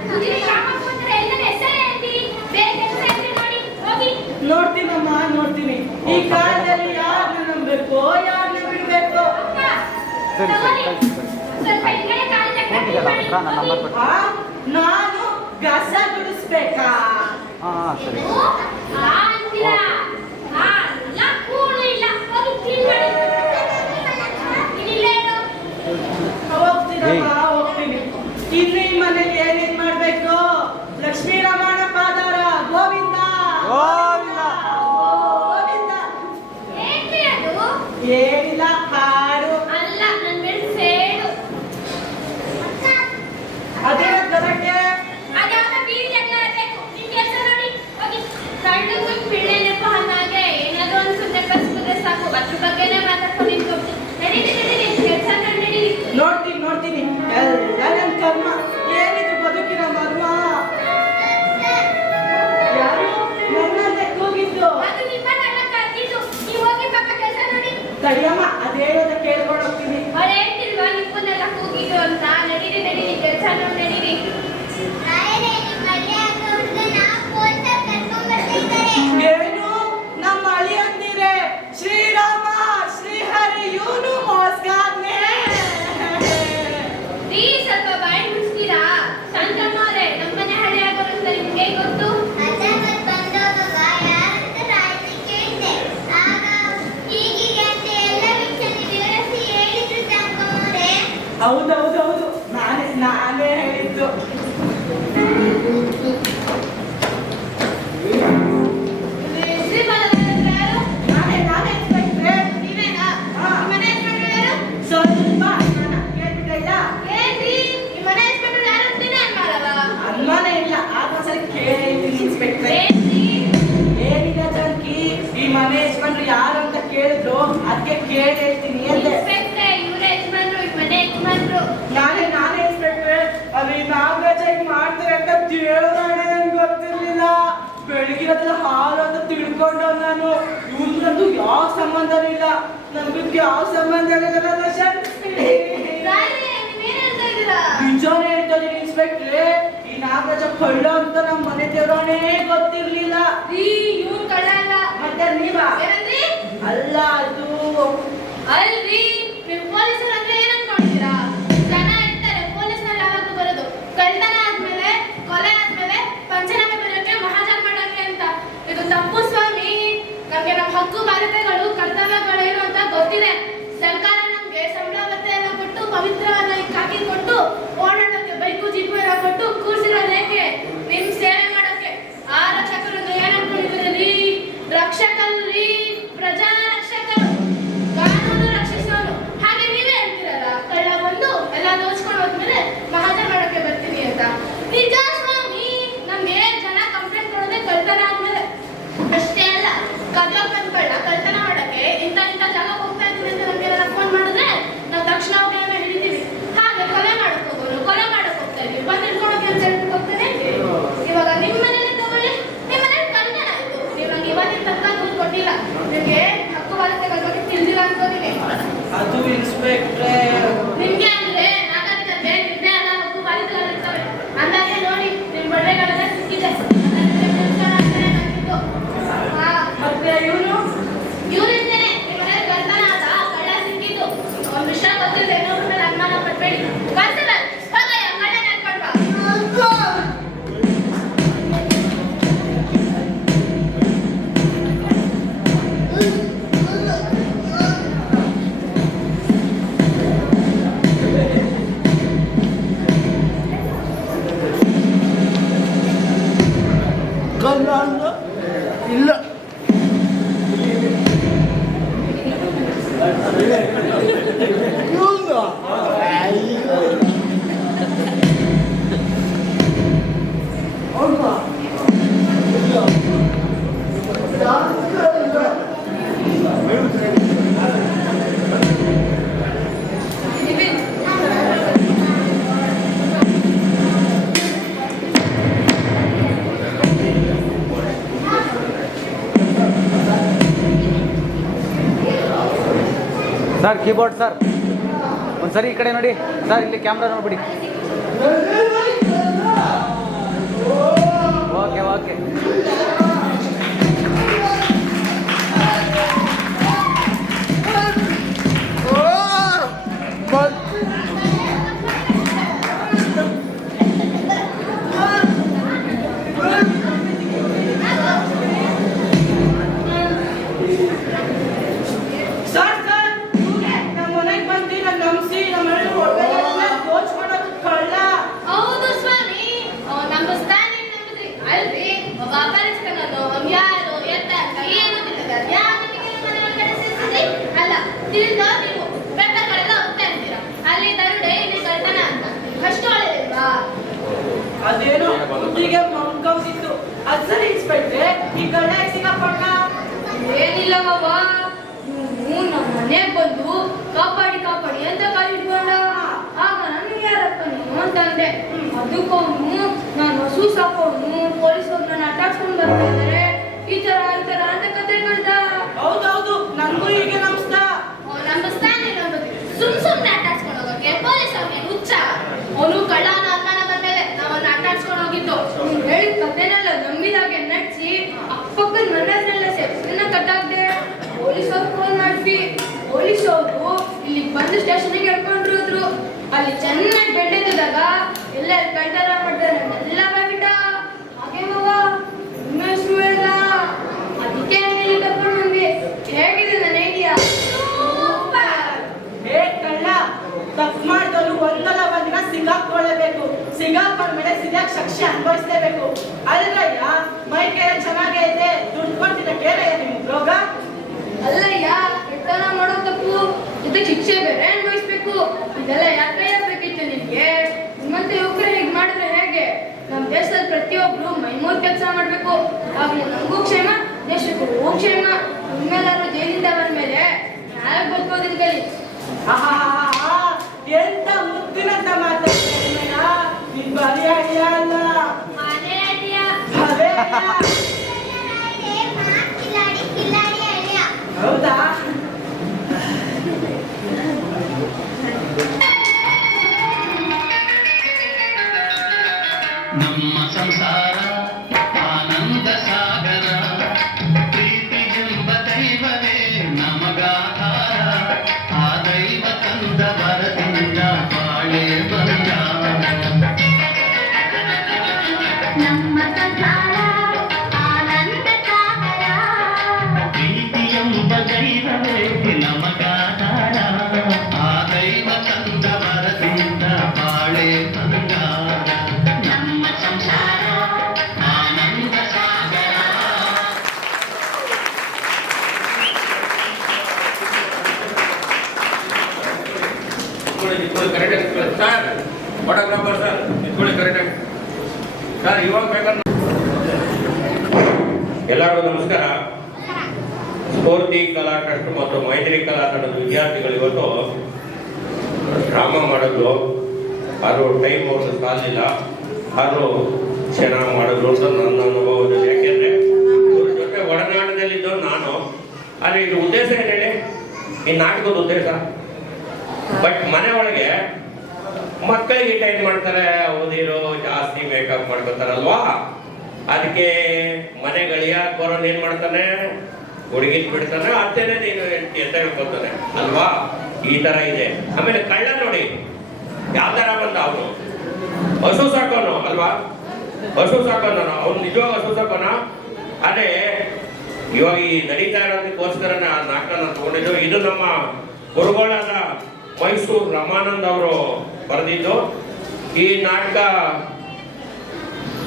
ಕುದಿರಿ ಕಾಮಕ್ಕೆ ಬಂದ್ರೆ ಎಲ್ಲರ ಹೆಸರೇ ಅಂತಿ. ಬೇರೆ ಕೆಲಸ ಇದ್ರೆ ನೋಡಿ ಹೋಗಿ. ನೋಡ್ತೀನಮ್ಮ ನೋಡ್ತೀನಿ. ಈ ಕಾಲದಲ್ಲಿ ಯಾರನ್ನ ನಂಬಬೇಕು ಯಾರನ್ನ ಬಿಡ್ಬೇಕು? ಅಪ್ಪ ತಗೊಳ್ಳಿ. ಸ್ವಲ್ಪ ಈ ಕಡೆ ಕಾಲು ಚಕ್ರ ಮಾಡಿ ಹೋಗಿ. ಆ, ನಾನು ಗಸ ಗುಡಿಸ್ಬೇಕಾ? ಸರಿ. ಅಂತೀರಾ? ಅಲ್ಲ ಕೂಳು ಇಲ್ಲ. ಹೋಗಿ ಕ್ಲೀನ್ ಮಾಡಿ. ಇಲ್ಲೇ ಇರು. ಹೋಗ್ತೀನಮ್ಮ ಹೋಗ್ತೀನಿ. ಇನ್ನು ಈ ಮನೆಗೆ ಏನೇನ್ ಮಾಡ್ಬೇಕು? ಲಕ್ಷ್ಮೀ ರಮಣ ಪಾದಾರ ಗೋವಿಂದ ಗೋವಿಂದ. ಗೋವಿಂದ. ಏನ್ರಿ ಅದು? ಏನಿಲ್ಲ ಹಾಡು. ಅಲ್ಲ ನನ್ ಮೇಲೆ ಸೇಡು. ಅದೇನ ಗದಕ್ಕೆ ಅದ್ಯಾವ್ದೋ ಬೀದಿ ಜಗಳ ಇರ್ಬೇಕು. ನಿಮ್ ಕೆಲ್ಸ ನೋಡಿ ಹೋಗಿ. ಕಳ್ಳಗೂ ಪಿಳ್ಳೆ ನೆಪ ಹಂಗಾಗೆ ಏನಾದ್ರು ಒಂದು ಸುಮ್ಮನೆ ಕಲ್ಸ್ಬಿಟ್ರೆ ಸಾಕು. ಅದ್ರ ಬಗ್ಗೆನೇ ಮಾತಾಡ್ಕೊಂಡು ನಿಂತ್ಕೊಳ್ತೀನಿ. ನಡೀರಿ ಕೆಲ್ಸ ನಡೀರಿ. ನೋಡ್ತೀನಿ ಎಲ್ಲ ನನ್ ಕರ್ಮ. ಏನಿದು ಬದುಕಿನ ಮರ್ಮ? ಯಾರು ನನ್ನನ್ನೇ ಕೂಗಿದ್ದು? ಅದು ನಿಮ್ಮನ್ನೆಲ್ಲ ಕರ್ದಿದ್ದು. ನೀವು ಹೋಗಿ ಪಕ್ಕ ಕೆಲ್ಸ ನೋಡಿ. ತಡಿಯಮ್ಮ ಅದೇನದ ಕೇಳ್ಕೊಂಡು ಹೋಗ್ತೀನಿ. ಅವ್ರು ಹೇಳ್ತಿಲ್ವಾ ನಿಮ್ಮನ್ನೆಲ್ಲ ಕೂಗಿದ್ದು ಅಂತ? ನಡೀರಿ ಕೆಲ್ಸ ನೋಡಿ ನಡೀರಿ. ಏನು ನಮ್ಮ ಅಳಿ ಅಂದಿರೆ ಶ್ರೀರಾಮ ಶ್ರೀಹರಿ ಇವನು ಮೋಸ್ಗಾದ್ನೆ. ರೀ ಸ್ವಲ್ಪ ಬಾಯಿ ಮುಚ್ತೀರಾ? ಸಂತಮ್ಮವ್ರೆ ನಮ್ಮನೆ ಹಳೆ ಆಗೋರು ಅಂತ ನಿಮ್ಗೆ ಗೊತ್ತು. ಹೌದೌದೌದು ನಾನೇ ಹೇಳಿದ್ದು. ನಾನೇ ಇನ್ಸ್ಪೆಕ್ಟ್ರೆ. ನೀವೇನಾ? ಹಾ. ನಿಮ್ಮನೆ ಯಜಮಾನ್ರು ಯಾರು? ಸ್ವಲ್ಪ ಅನುಮಾನ ಕೇಳ್ಬಿಟ್ಟಿಲ್ಲ? ಏನ್ರಿ ನಿಮ್ಮನೆ ಯಜಮಾನ್ರು ಯಾರು ಅಂತಾನೆ ಅನ್ಮಾರವ? ಅನುಮಾನ ಇಲ್ಲ. ಆದ್ರೂ ಕೇಳಿದ್ದೀನಿ ಇನ್ಸ್ಪೆಕ್ಟ್ರೆ. ಏನ್ರಿ? ಏನಿದೆ ಜಾನಕಿ, ಈ ಮನೆ ಯಜಮಾನ್ರು ಯಾರು ಅಂತ ಕೇಳಿದ್ರು ಅದಕ್ಕೆ ಕೇಳಿ ಹೇಳ್ತೀನಿ ಅಂದೆ. ಇನ್ಸ್ಪೆಕ್ಟ್ರೆ ಇವ್ರ ಯಜಮಾನ್ರು ಈ ಮನೆ ಯಜಮಾನ್ರು. ನಾನೇ ಇನ್ಸ್ಪೆಕ್ಟ್ರೆ. ಅಲ್ಲಿ ನಾಗರಾಜ ಹಿಂಗ್ ಮಾಡ್ತಾರೆ ಅಂತ ದೇವರಾಣೆ ನನ್ಗೆ ಗೊತ್ತಿರ್ಲಿಲ್ಲ. ಬೆಳಗಿರೋದ್ರಲ್ಲಿ ಹಾಲು ಅಂತ ತಿಳ್ಕೊಂಡು ನಾನು. ಇವ್ರಿಗಂತೂ ಯಾವ ಸಂಬಂಧನೂ ಇಲ್ಲ. ನಮ್ಗೆ ಯಾವ ಸಂಬಂಧ ಇರಲ್ಲ. ರಾಣಿ, ನೀವೇನ್ ಹೇಳ್ತಾ ಇದ್ದೀರಾ? ನಿಜಾನೇ ಹೇಳ್ತಾರೆ ಇನ್ಸ್ಪೆಕ್ಟ್ರೆ. ಈ ನಾಗರಾಜ ಕಳ್ಳ ಅಂತ ನಮ್ಮ ಮನೆ ದೇವರಾಣೆ ಗೊತ್ತಿರ್ಲಿಲ್ಲ. ರೀ ಇವ್ರು ಕಳ್ಳ ಅಲ್ಲ. ಮತ್ತೆ ನೀವಾ? ಏನಂದ್ರಿ? ಅಲ್ಲ ಅದು ಅಲ್ರಿ ನೀವು ಪೊಲೀಸರು ಅಂದ್ರೆ ಏನ್ ಅನ್ಕೊಂಡಿದ್ದೀರಾ? ಜನ ಇರ್ತಾರೆ ಪೊಲೀಸ್ನವ್ರು ಯಾವಾಗೂ ಬರೋದು ಕಳ್ಳತನ ಆದ್ಮೇಲೆ ಕೊಲೆ ಆದ್ಮೇಲೆ ಪಂಚನಾಮೆ ಬರೆಯೋಕೆ ಮಹಾಜನ್ ಮಾಡೋಕೆ ಅಂತ. ಇದು ತಪ್ಪು ಸ್ವಾಮಿ. ನಮ್ಗೆ ನಮ್ಮ ಹಕ್ಕು ಬಾಧ್ಯತೆಗಳು ಕರ್ತವ್ಯಗಳು ಏನು ಅಂತ ಗೊತ್ತಿದೆ. ಸರ್ಕಾರ ನಮ್ಗೆ ಸಂಬಳ ಭತ್ಯೆ ಎಲ್ಲ ಕೊಟ್ಟು ಪವಿತ್ರವಾದ ಈ ಕಾಕಿ ಕೊಟ್ಟು ಓಡಾಡೋಕೆ ಬೈಕು ಜೀಪು ಎಲ್ಲ ಕೊಟ್ಟು ಕೂರ್ಸಿರೋದು ಏಕೆ? ನಿಮ್ ಸೇವೆ ಮಾಡೋಕೆ. ಆ ರಕ್ಷಕರು ಅಂದ್ರೆ ಏನ್ ಅನ್ಕೊಂಡಿದ್ದೀರಿ? ರಕ್ಷಕಲ್ರಿ, ಪ್ರಜಾ ರಕ್ಷಕರು. ಕಾನೂನು ರಕ್ಷಿಸೋರು. ಸರ್ ಕೀಬೋರ್ಡ್ ಸರ್ ಒಂದ್ಸರಿ ಈ ಕಡೆ ನೋಡಿ ಸರ್, ಇಲ್ಲಿ ಕ್ಯಾಮ್ರಾ ನೋಡ್ಬಿಡಿ. Okay okay. ಸರ್ ನಮ್ಮ ಮನೆಗೆ ಬಂದು ನನ್ನ ನಂಬಿಸಿ ನಮ್ಮ ಒಳ್ಳೆ ದೋಚ್ಕೊಳ್ಳೋದು ಕಳ್ಳ. ಹೌದು ಸ್ವಾಮಿ, ನಂಬಿಸ್ತಾನೆ ನಂಬಿದ್ರಿ ಅಲ್ರಿ. ಒಬ್ಬ ಅಪರಿಚಿತನನ್ನು ಯಾರು ಎತ್ತ ಏನು ತಿಳಿದ ಮನೆ ಒಳಗಡೆ ಸೇರಿಸಿದ್ರಿ ಅಲ್ಲ. ತಿಳಿದ ನೀವು ಬೆಟ್ಟಗಳೆಲ್ಲ ಹೋಗ್ತಾ ಇರ್ತೀರ, ಅಲ್ಲಿ ದರುಡೆ ಇಲ್ಲಿ ಕಳ್ತನ ಅಂತ. ಅಷ್ಟು ಒಳ್ಳೆದಿಲ್ವಾ? ಅದೇನೋ ಹುಡುಗಿಗೆ ಮಂಕೌಸಿತ್ತು. ಅದ್ ಸರಿ ಇನ್ಸ್ಪೆಕ್ಟ್ರೆ, ಈ ಕಳ್ಳ ಸಿಗಪ್ಪಣ್ಣ. ಏನಿಲ್ಲ ಬಾಬ, ನೀವು ನಮ್ಮ ಮನೆಗೆ ಬಂದು ಕಾಪಾಡಿ ಕಾಪಾಡಿ ಅಂತ ಕರೀಟ್ಕೊಂಡ. ಆಗ ನನಗೆ ಯಾರಪ್ಪ ನೀನು ಅಂತ ಅಂದೆ. ಅದಕ್ಕೋನು ನಾನು ಹಸು ಸಾಕೋನು ಪೊಲೀಸರು ನನ್ನ ಅಟ್ಟಾಡ್ಸ್ಕೊಂಡು ಬರ್ತಾ ಇದ್ದಾರೆ, ಈ ತರ ಅಂತ ಕತೆ ಕಳ್ದ. ಹೌದೌದು, ನನ್ಗೂ ಹೀಗೆ ನಮ್ಸ್ತ. ನಂಬಿಸ್ತಾನೆ ನಂಬಿದ್ರಿ. ಸುಮ್ನೆ ಅಟ್ಟಾಡ್ಸ್ಕೊಂಡು ಹೋಗೋಕೆ ಪೊಲೀಸ್ ಅವ್ರಿಗೆ ಹುಚ್ಚ. ಅವನು ಕಳ್ಳನ ಅಲ್ಲಾನ ಬಂದ್ಮೇಲೆ ನಾವನ್ನ ಅಟ್ಟಾಡ್ಸ್ಕೊಂಡು ಹೋಗಿದ್ದು. ಹೇಳಿದ ಕತೆನೆಲ್ಲ ನಂಬಿದಾಗೆ ನಡ್ಸಿ ಅಕ್ಕಪಕ್ಕದ ಮನೆಯವ್ರನ್ನೆಲ್ಲ ಸೇರಿಸಿ ಕಟ್ಟಾಕ್ದೆ. ಪೊಲೀಸವ್ರು ಫೋನ್ ಮಾಡಿದ್ವಿ. ಪೊಲೀಸವರು ಇಲ್ಲಿ ಬಂದು ಸ್ಟೇಷನ್ಗೆ ಹೇಳ್ಕೊಂಡ್ರು ಹೋದ್ರು. ಅಲ್ಲಿ ಚೆನ್ನಾಗಿ ಬೆಳೆದಿದ್ದಾಗ ಎಲ್ಲ ಕಳ್ತನ ಮಾಡ್ತಾರೆ ಎಲ್ಲ ಬಿಟ್ಟ. ಹಾಗೆ ಬಾಬಾ ಇನ್ನೂ ಹೆಸರು ಇಲ್ಲ. ಅದಕ್ಕೆ ಇಲ್ಲಿ ಕರ್ಕೊಂಡು ಬಂದ್ವಿ. ಹೇಗಿದೆ ನನ್ನ ಐಡಿಯಾ? ಹೇ ಕಳ್ಳ, ತಪ್ಪು ಮಾಡಿದವನು ಒಂದಲ್ಲ ಒಂದಿನ ಸಿಗಾಕೊಳ್ಳೇಬೇಕು. ಸಿಗಾಕೊಂಡ್ಮೇಲೆ ಸಿಗಾಕ್ ಶಿಕ್ಷೆ ಅನುಭವಿಸ್ಲೇಬೇಕು. ಅಲ್ರಯ್ಯ, ಮೈ ಕೈ ಚೆನ್ನಾಗೇ ಇದೆ, ದುಡ್ಡು ಕೊಡ್ತಿದ್ದಕ್ಕೆ ಏನಯ್ಯ ನಿಮ್ ರೋಗ? ಅಲ್ಲಯ್ಯ, ಕಳ್ತನ ಮಾಡೋ ತಪ್ಪು ಇದಕ್ಕೆ ಶಿಕ್ಷೆ ಬೇರೆ ಅನುಭವಿಸ್ಬೇಕು. ಇದೆಲ್ಲ ಯಾಕೆ ಬೇಕಿತ್ತು ನಿನ್ಗೆ? ನಿಮ್ಮಂತೆ ಯುವಕರು ಹೀಗೆ ಮಾಡಿದ್ರೆ ಹೇಗೆ? ನಮ್ಮ ದೇಶದಲ್ಲಿ ಪ್ರತಿಯೊಬ್ರು ಮೈಮೂರ್ ಕೆಲಸ ಮಾಡ್ಬೇಕು. ಆಗ್ಲೇ ನಮಗೂ ಕ್ಷೇಮ, ದೇಶಕ್ಕೂ ಕ್ಷೇಮ. ನಿಮ್ಮೆಲ್ಲರೂ ಜೈಲಿಂದ ಬಂದ್ಮೇಲೆ ಯಾರು ಬದುಕೋದಿಲ್ಲ ಕಲಿ. ಆಹಾಹಾಹಾ, ಎಂತ ಮುದ್ದಿನಂತ ಮಾತಾಡ್ತೀಯ. ನಿನ್ ಬರೀ ಅಡಿಯ ಅಲ್ಲ, ಮನೆ ಅಡಿಯ. ಭಲೆ ಅಡಿಯ. ಹೌದಾ? ನಮ್ಮ ಸಂಸಾರ ಆನಂದ ಸಾಗರ, ಪ್ರೀತಿಗೆಂಬ ದೈವವೇ ನಮಗಾಧಾರ. ಆ ದೈವ ತಂದ ವರದಿಂದ ಬಾಳೆ ಬಂಗಾರ. ನಮ್ಮ ಸಂಸಾರ ಆನಂದ ಸಾಗರ, ಪ್ರೀತಿಯೆಂಬ ದೈವವೇ ನಮಗಾಧಾರ. ಆ ದೈವ ತಂದ ವರದಿಂದ ಬಾಳೆ ಬಂಗಾರ. ನಮ್ಮ ಸಂಸಾರ ಆನಂದ ಸಾಗರ. ಕರೆಕ್ಟ್ ಸರ್, ಫೋಟೋಗ್ರಾಫರ್ ಸರ್, ಇಟ್ಕೊಳ್ಳಿ ಕರೆಕ್ಟ್ ಸರ್. ಇವಾಗ ಬೇಕಾದ್ರೆ ಎಲ್ಲರಿಗೂ ನಮಸ್ಕಾರ. ಸ್ಫೂರ್ತಿ ಕಲಾ ಟ್ರಸ್ಟ್ ಮತ್ತು ಮೈತ್ರಿ ಕಲಾ ತಂಡದ ವಿದ್ಯಾರ್ಥಿಗಳು ಇವತ್ತು ಡ್ರಾಮಾ ಮಾಡಿದ್ರು. ಅದು ಟೈಮ್ ಅವ್ರದ್ದು ಸಾಲಿಲ್ಲ, ಅದು ಚೆನ್ನಾಗಿ ಮಾಡಿದ್ರು ಅಂತ ನನ್ನ ಅನುಭವದಲ್ಲಿ. ಯಾಕೆಂದ್ರೆ ಇವ್ರ ಜೊತೆ ಒಡನಾಟದಲ್ಲಿದ್ದು ನಾನು. ಆದರೆ ಇದು ಉದ್ದೇಶ ಏನು ಹೇಳಿ, ಈ ನಾಟಕದ ಉದ್ದೇಶ. ಬಟ್ ಮನೆ ಒಳಗೆ ಮಕ್ಕಳಿಗೆ ಟೈಮ್ ಮಾಡ್ತಾರೆ, ಓದಿರೋ ಜಾಸ್ತಿ ಮೇಕಪ್ ಮಾಡ್ಕೊತಾರಲ್ವಾ. ಅದಕ್ಕೆ ಮನೆ ಗಳಿಯ ಕೊರೋನ್ ಏನ್ ಮಾಡ್ತಾನೆ, ಹುಡುಗಿದ್ ಬಿಡ್ತಾನೆ, ಅತ್ತೇನೆ ನೀನು ಎಂತ ಹೇಳ್ಕೊತಾನೆ ಅಲ್ವಾ. ಈ ತರ ಇದೆ. ಆಮೇಲೆ ಕಳ್ಳ ನೋಡಿ ಯಾವ ತರ ಬಂದ, ಅವನು ಹಸು ಸಾಕೋನು ಅಲ್ವಾ, ಹಸು ಸಾಕೋನು ಅವ್ನು ನಿಜವಾಗ ಹಸು ಸಾಕೋನ. ಅದೇ ಇವಾಗ ಈ ನಡೀತಾ ಇರೋದಕ್ಕೋಸ್ಕರ ನಾಟಕ ತಗೊಂಡಿದ್ದು. ಇದು ನಮ್ಮ ಗುರುಗಳಾದ ಮೈಸೂರು ರಮಾನಂದ್ ಅವರು ಬರೆದಿದ್ದು. ಈ ನಾಟಕ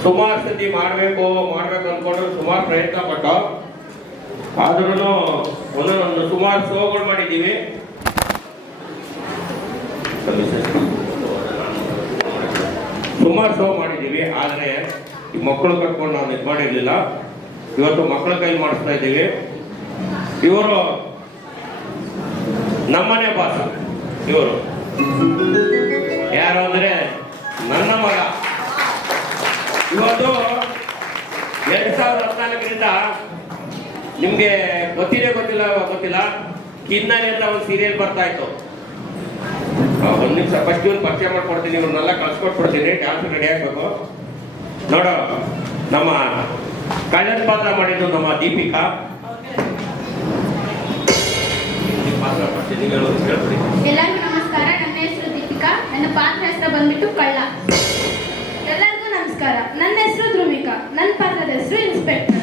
ಸುಮಾರು ಸತಿ ಮಾಡಬೇಕು ಅನ್ಕೊಂಡು ಸುಮಾರು ಪ್ರಯತ್ನ ಪಟ್ಟು, ಆದ್ರೂ ಒಂದೊಂದು ಸುಮಾರು ಶೋಗಳು ಮಾಡಿದ್ದೀವಿ. ಸುಮಾರು ಶೋ ಮಾಡಿದ್ದೀವಿ. ಆದರೆ ಈ ಮಕ್ಕಳು ಕಟ್ಕೊಂಡು ನಾವು ಇದು ಮಾಡಿರ್ಲಿಲ್ಲ. ಇವತ್ತು ಮಕ್ಕಳ ಕೈಲಿ ಮಾಡಿಸ್ತಾ ಇದ್ದೀವಿ. ಇವರು ನಮ್ಮನೆ ಬಾಸ. ಇವರು ಯಾರು ಅಂದ್ರೆ ನನ್ನ ಮಗ. ಇವತ್ತು 2014ರಿಂದ ನಿಮ್ಗೆ ಗೊತ್ತಿಲ್ಲ ಕಿನ್ನರಿ ಅಂತ ಒಂದು ಸೀರಿಯಲ್ ಬರ್ತಾ ಇತ್ತು. ಒಂದ್ ನಿಮಿಷ ಫಸ್ಟ್ ಇವ್ರು ಪರಿಚಯ ಮಾಡ್ಕೊಡ್ತೀನಿ, ಇವ್ರನ್ನೆಲ್ಲ ಕಳ್ಸ್ಕೊಟ್ಬಿಡ್ತೀನಿ. ಡ್ಯಾನ್ಸ್ ರೆಡಿ ಆಗ್ಬೇಕು. ನೋಡು, ನಮ್ಮ ಕಳ್ಳನ್ ಪಾತ್ರ ಮಾಡಿದ್ದು ನಮ್ಮ ದೀಪಿಕಾ. ಪಾತ್ರ ಮಾಡ್ತೀನಿ, ಹೇಳ್ಬಿಡಿ. ಎಲ್ಲರಿಗೂ ನಮಸ್ಕಾರ. ನನ್ನ ಹೆಸರು ದೀಪಿಕಾ. ನನ್ನ ಪಾತ್ರ ಹೆಸರು ಬಂದ್ಬಿಟ್ಟು ಕಳ್ಳ. ಎಲ್ಲರಿಗೂ ನಮಸ್ಕಾರ. ನನ್ನ ಹೆಸರು ಧ್ರುವಿಕಾ. ನನ್ನ ಪಾತ್ರದ ಹೆಸರು ಇನ್ಸ್ಪೆಕ್ಟರ್.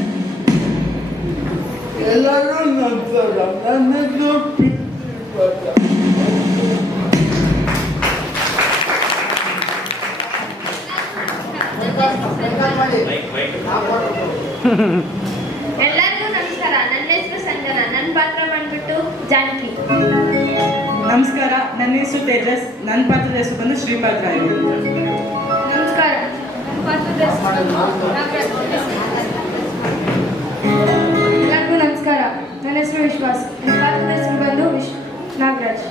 ಎಲ್ಲರೂ ನಮಸ್ಕಾರ. ನನ್ನ ಹೆಸರು ಎಲ್ಲರಿಗೂ ನಮಸ್ಕಾರ. ನನ್ನ ಹೆಸರು ಸಂಜನಾ. ನನ್ನ ಪಾತ್ರ ಬಂದ್ಬಿಟ್ಟು ಜಾನಕಿ. ನಮಸ್ಕಾರ, ನನ್ನ ಹೆಸರು ತೇಜಸ್. ನನ್ನ ಪಾತ್ರದ ಹೆಸರು ಬಂದು ಶ್ರೀಪಾದ್ ರಾಯ್. ನಮಸ್ಕಾರ. ನನ್ನ ಪಾತ್ರದ ಎಲ್ಲರಿಗೂ ನಮಸ್ಕಾರ. ನನ್ನ ಹೆಸರು ವಿಶ್ವಾಸ್. ನನ್ನ ಪಾತ್ರದ ಹೆಸರು ಬಂದು ನಾಗರಾಜ್.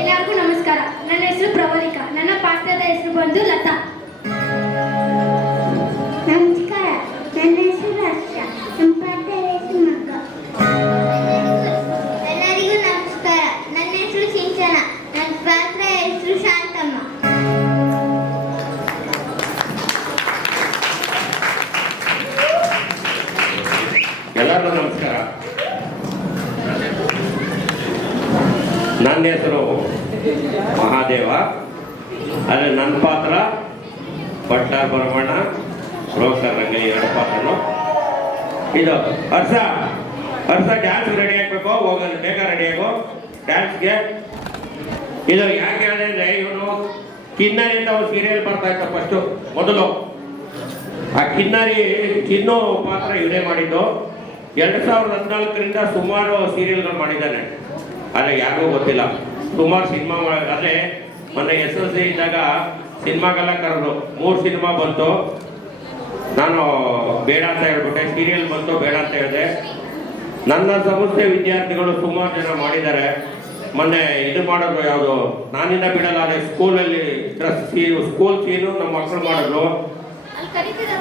ಎಲ್ಲರಿಗೂ ನಮಸ್ಕಾರ. ನನ್ನ ಹೆಸರು ಪ್ರವಲಿಕಾ. ನನ್ನ ಪಾತ್ರದ ಹೆಸರು ಬಂದು ಲತಾ. ನಮಸ್ಕಾರ, ನನ್ನ ಹೆಸರು ಹರ್ಷ. ನಮ್ಮ ಪಾತ್ರದ ಹೆಸರು ಮಗ್ಗ. ಎಲ್ಲರಿಗೂ ನಮಸ್ಕಾರ. ನನ್ನ ಹೆಸರು ಸಿಂಚನ. ನನ್ನ ಪಾತ್ರ ಹೆಸರು ಶಾಂತಮ್ಮ. ಎಲ್ಲರಿಗೂ ನಮಸ್ಕಾರ. ನನ್ನ ಹೆಸರು ಮಹಾದೇವ. ಆದರೆ ನನ್ನ ಪಾತ್ರ ಭಟ್ಟಾರ್ ಬರಮಣ್ಣ, ರೋಸರ್ ರಂಗ, ಎರಡು ಪಾತ್ರನು. ಇದು ಹರ್ಷ. ಡ್ಯಾನ್ಸ್ ರೆಡಿ ಆಗ್ಬೇಕು, ಹೋಗಲು ಬೇಗ ರೆಡಿ ಆಗು ಡ್ಯಾನ್ಸ್ಗೆ. ಇದು ಯಾಕೆ ಹೇಳಿದ್ರೆ ಅಂದ್ರೆ ಇವನು ಕಿನ್ನರಿ ಅಂತ ಒಂದು ಸೀರಿಯಲ್ ಬರ್ತಾ ಇತ್ತು ಫಸ್ಟು ಮೊದಲು. ಆ ಕಿನ್ನು ಪಾತ್ರ ಇವನೇ ಮಾಡಿದ್ದು. 2014ರಿಂದ ಸುಮಾರು ಸೀರಿಯಲ್ಗಳು ಮಾಡಿದ್ದಾನೆ. ಆದರೆ ಯಾರಿಗೂ ಗೊತ್ತಿಲ್ಲ. ಸುಮಾರು ಸಿನಿಮಾ ಅಂದರೆ ಮೊನ್ನೆ SSLC ಇದ್ದಾಗ ಸಿನಿಮಾಗೆಲ್ಲ ಕರೆದು 3 ಸಿನಿಮಾ ಬಂತು. ನಾನು ಬೇಡ ಅಂತ ಹೇಳ್ಬಿಟ್ಟೆ. ಸೀರಿಯಲ್ ಬಂತು, ಬೇಡ ಅಂತ ಹೇಳಿದೆ. ನನ್ನ ಸಂಸ್ಥೆ ವಿದ್ಯಾರ್ಥಿಗಳು ಸುಮಾರು ಜನ ಮಾಡಿದ್ದಾರೆ. ಮೊನ್ನೆ ಇದು ಮಾಡೋದು ಯಾವುದು, ನಾನಿನ್ನ ಬಿಡಲ್ಲ, ಅದೇ ಸ್ಕೂಲಲ್ಲಿ ಸ್ಕೂಲ್ ಸೀನು ನಮ್ಮ ಮಕ್ಕಳು ಮಾಡಿದ್ರು.